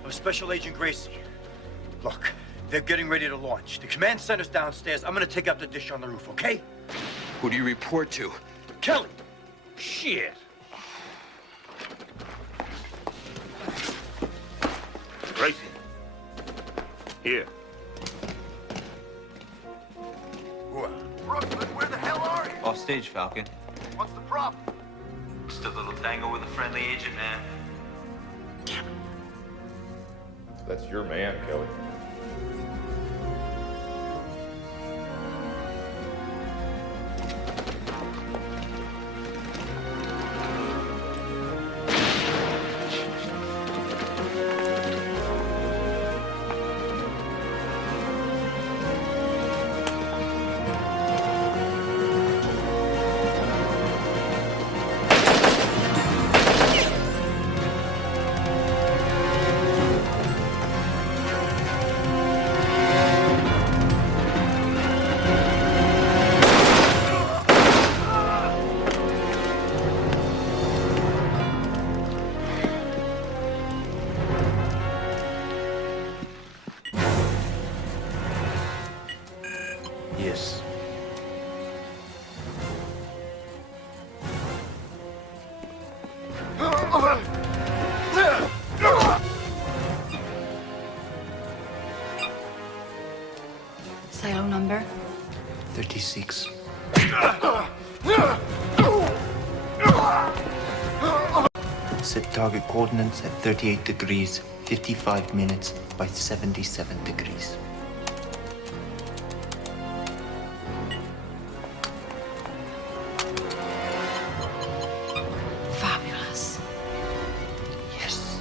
I'm Special Agent Gracie. Look, they're getting ready to launch. The command center's downstairs. I'm gonna take out the dish on the roof, okay? Who do you report to? Kelly! Shit! Gracie. Here. Brooklyn, where the hell are you? Off stage, Falcon. What's the problem? Just a little tango with a friendly agent, man. That's your man, Kelly. Yes. Silo number? 36. Set target coordinates at 38 degrees, 55 minutes by 77 degrees. Fabulous. Yes.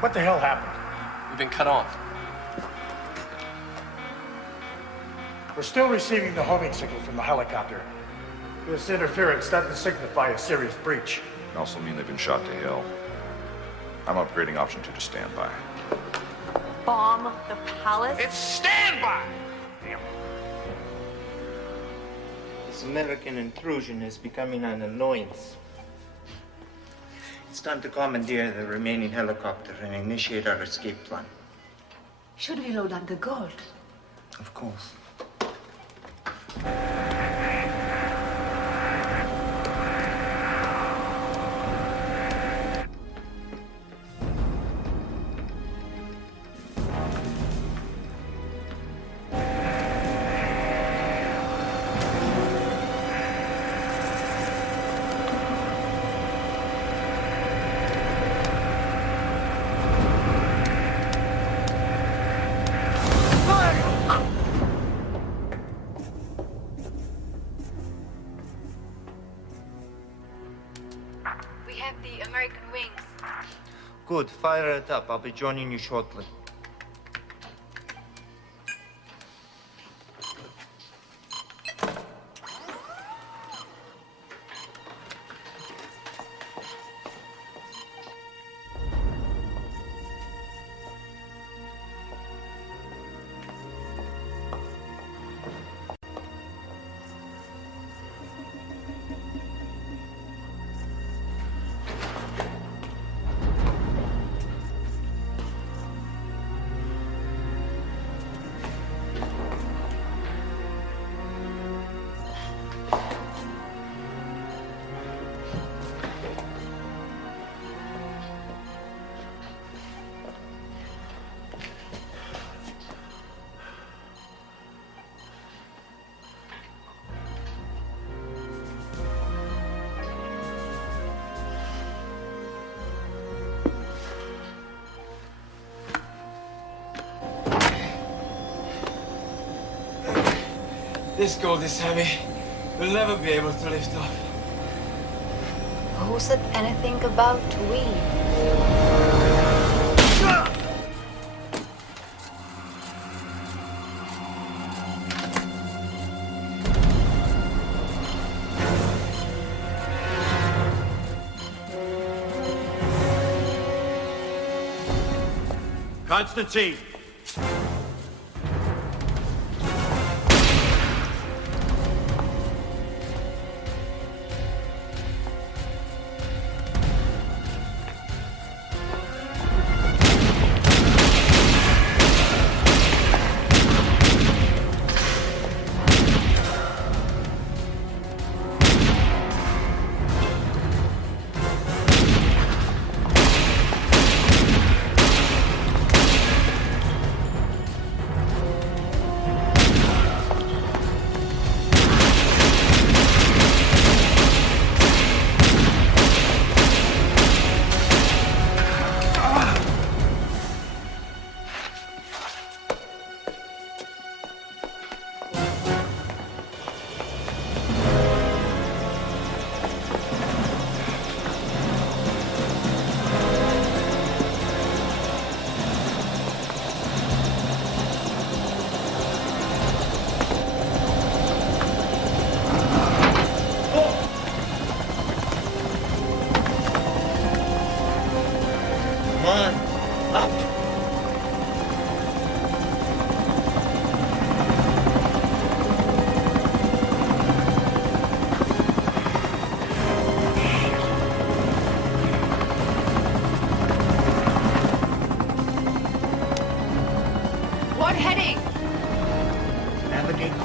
What the hell happened? We've been cut off. We're still receiving the homing signal from the helicopter. This interference doesn't signify a serious breach. Can also mean they've been shot to hell. I'm upgrading option 2 to standby. Bomb the palace? It's standby! Damn. This American intrusion is becoming an annoyance. It's time to commandeer the remaining helicopter and initiate our escape plan. Should we load up the gold? Of course. Good, fire it up. I'll be joining you shortly. This gold is heavy. We'll never be able to lift off. Who said anything about we? Constantine!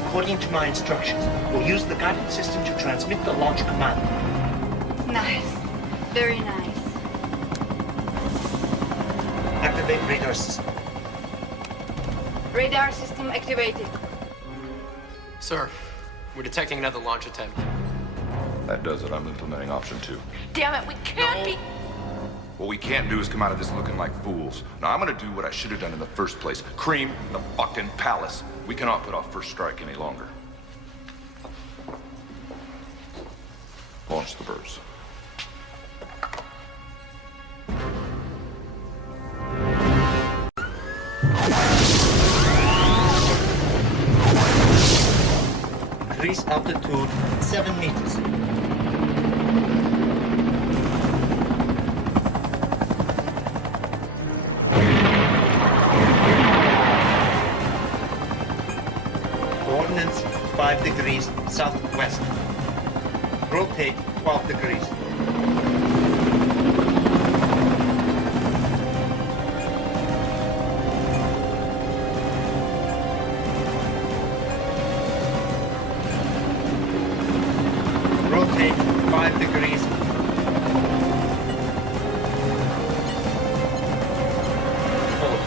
According to my instructions, we'll use the guidance system to transmit the launch command. Nice. Very nice. Activate radar system. Radar system activated. Sir, we're detecting another launch attempt. That does it. I'm implementing option 2. Damn it, we can't be... What we can't do is come out of this looking like fools. Now, I'm gonna do what I should have done in the first place. Cream the fucking palace. We cannot put off first strike any longer. Launch the burst. Increase altitude 7 meters. Coordinates 5 degrees southwest. Rotate 12 degrees. Rotate 5 degrees. Hold.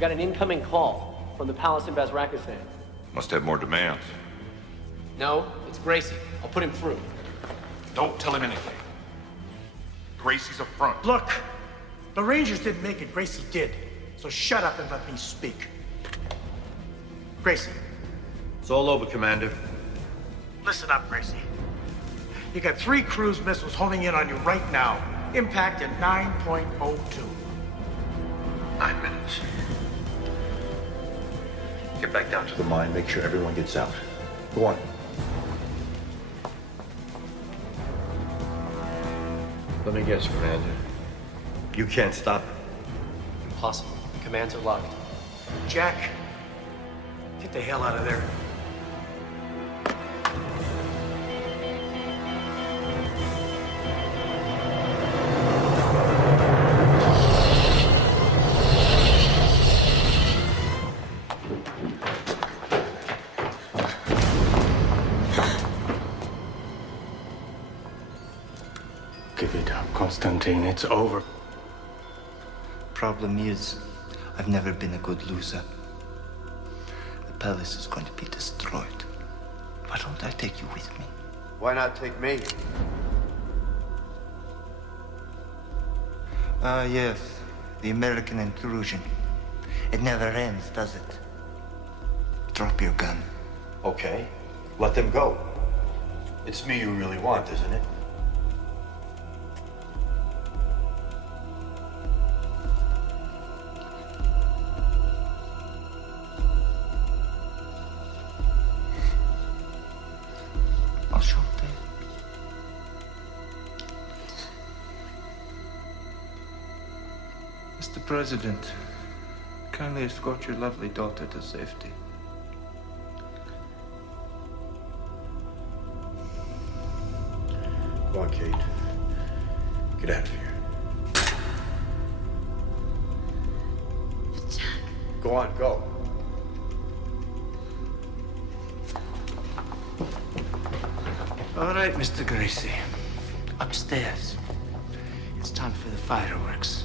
Got an incoming call from the palace in Bazrakistan. Must have more demands. No, it's Gracie. I'll put him through. Don't tell him anything. Gracie's up front. Look, the Rangers didn't make it, Gracie did. So shut up and let me speak. Gracie. It's all over, Commander. Listen up, Gracie. You got 3 cruise missiles homing in on you right now. Impact at 9.02. 9 minutes. Get back down to the mine, make sure everyone gets out. Go on. Let me guess, Commander. You can't stop it. Impossible. Commands are locked. Jack, Get the hell out of there. Give it up, Constantine. It's over. Problem is, I've never been a good loser. The palace is going to be destroyed. Why don't I take you with me? Why not take me? Ah, yes. The American intrusion. It never ends, does it? Drop your gun. Okay, let them go. It's me you really want, isn't it? Mr. President, kindly escort your lovely daughter to safety. Go on, Kate. Get out of here. Go on, go. All right, Mr. Gracie. Upstairs. It's time for the fireworks.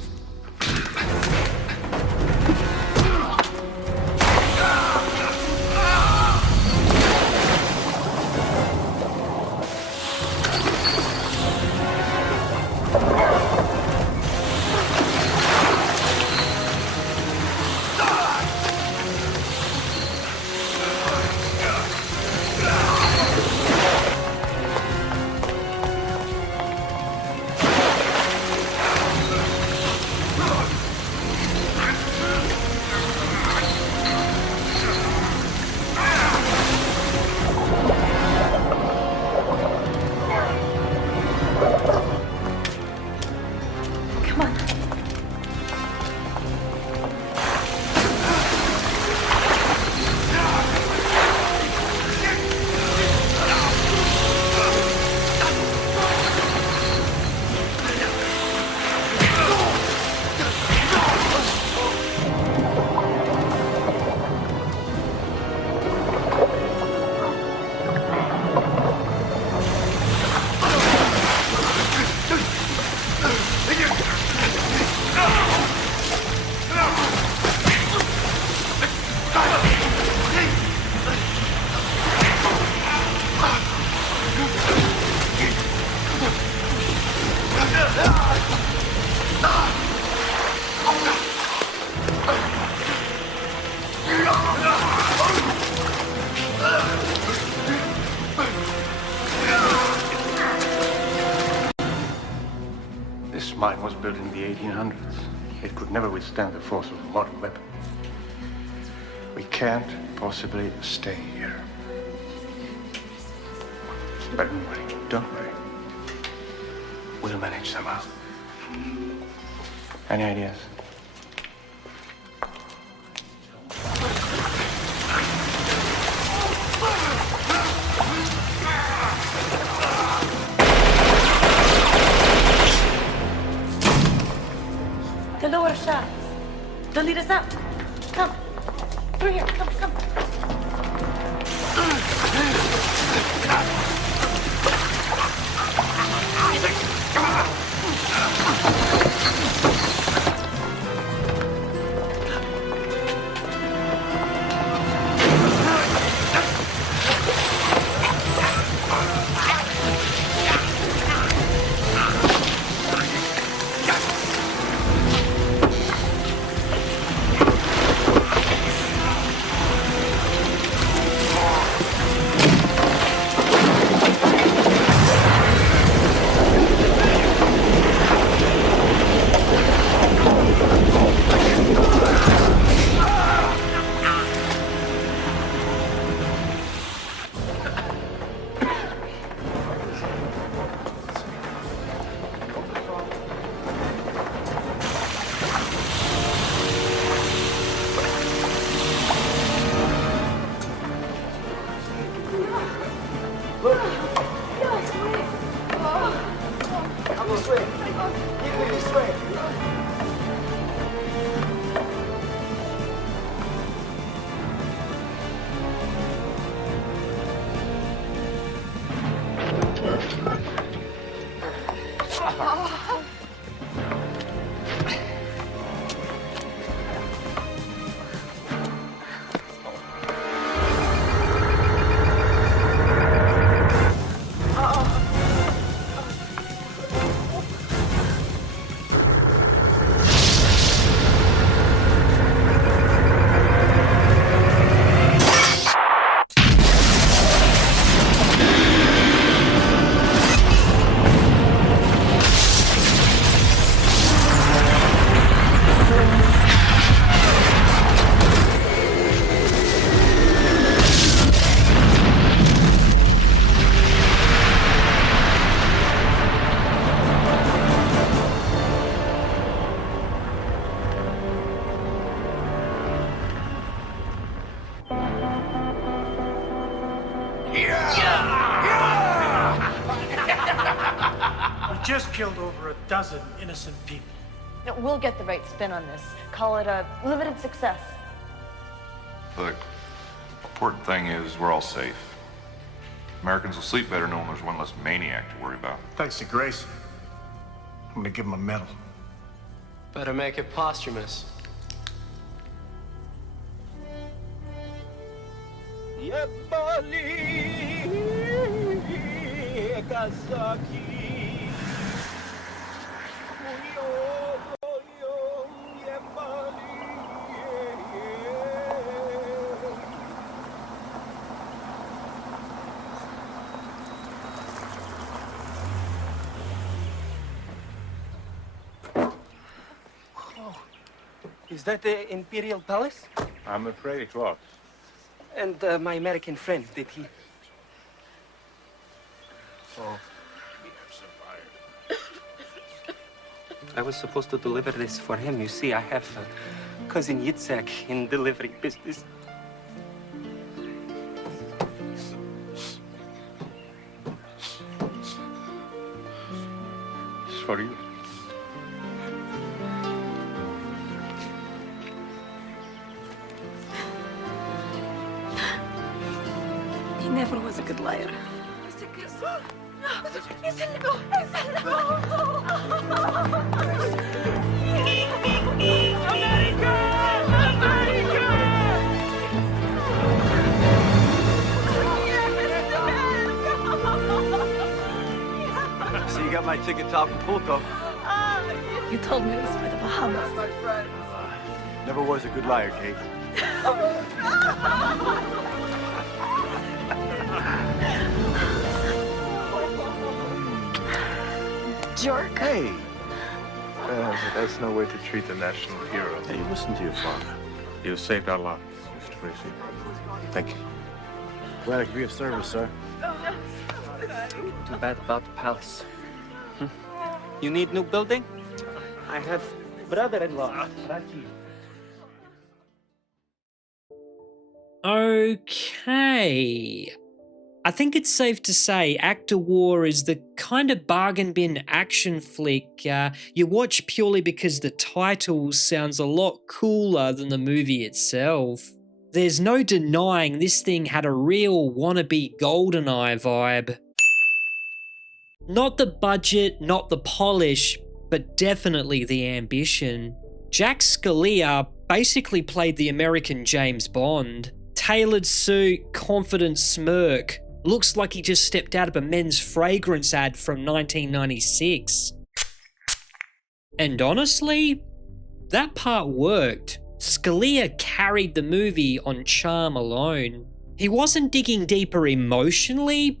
This mine was built in the 1800s. It could never withstand the force of a modern weapon. We can't possibly stay here. But don't worry. We'll manage somehow. Any ideas? The lower shaft. They'll lead us out. Come. Through here. Come, come. just killed over a dozen innocent people. No, we'll get the right spin on this. Call it a limited success. Look, important thing is we're all safe. Americans will sleep better knowing there's one less maniac to worry about. Thanks to Grace, I'm gonna give him a medal. Better make it posthumous. Is that the Imperial Palace? I'm afraid it was. And my American friend, did he? Oh. I was supposed to deliver this for him. You see, I have a cousin Yitzhak in delivery business. It's for you. He never was a good liar. So you got my ticket to Acapulco. You told me it was for the Bahamas. Never was a good liar, Kate. Jerk. Hey! That's no way to treat a national hero. Hey, listen to your father. You saved our lives, Mr. Gracie. Thank you. Glad I could be of service, sir. Too bad about the palace. You need new building? I have brother-in-law. Okay. I think it's safe to say Act of War is the kind of bargain bin action flick you watch purely because the title sounds a lot cooler than the movie itself. There's no denying this thing had a real wannabe GoldenEye vibe. Not the budget, not the polish, but definitely the ambition. Jack Scalia basically played the American James Bond. Tailored suit, confident smirk. Looks like he just stepped out of a men's fragrance ad from 1996. And honestly, that part worked. Scalia carried the movie on charm alone. He wasn't digging deeper emotionally,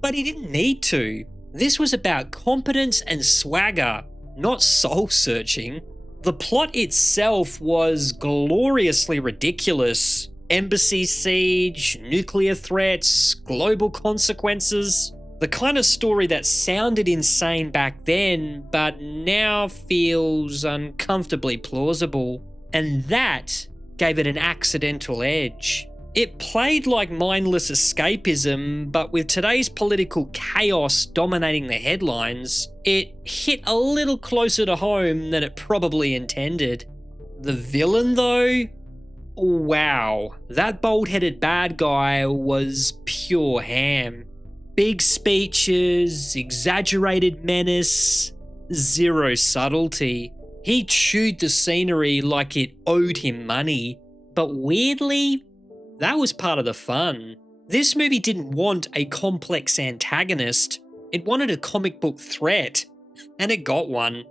but he didn't need to. This was about competence and swagger, not soul-searching. The plot itself was gloriously ridiculous. Embassy siege, nuclear threats, global consequences. The kind of story that sounded insane back then, but now feels uncomfortably plausible. And that gave it an accidental edge. It played like mindless escapism, but with today's political chaos dominating the headlines, it hit a little closer to home than it probably intended. The villain, though? Wow, that bald-headed bad guy was pure ham. Big speeches, exaggerated menace, zero subtlety. He chewed the scenery like it owed him money. But weirdly, that was part of the fun. This movie didn't want a complex antagonist. It wanted a comic book threat, and it got one.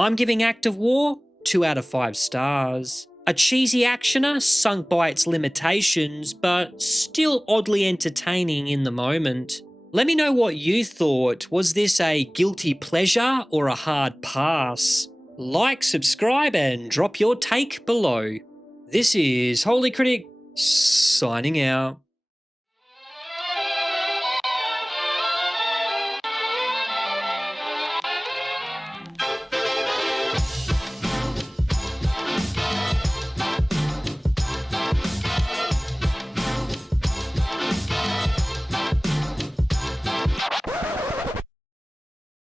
I'm giving Act of War 2 out of 5 stars. A cheesy actioner sunk by its limitations, but still oddly entertaining in the moment. Let me know what you thought. Was this a guilty pleasure or a hard pass? Like, subscribe, and drop your take below. This is Holy Critic, signing out.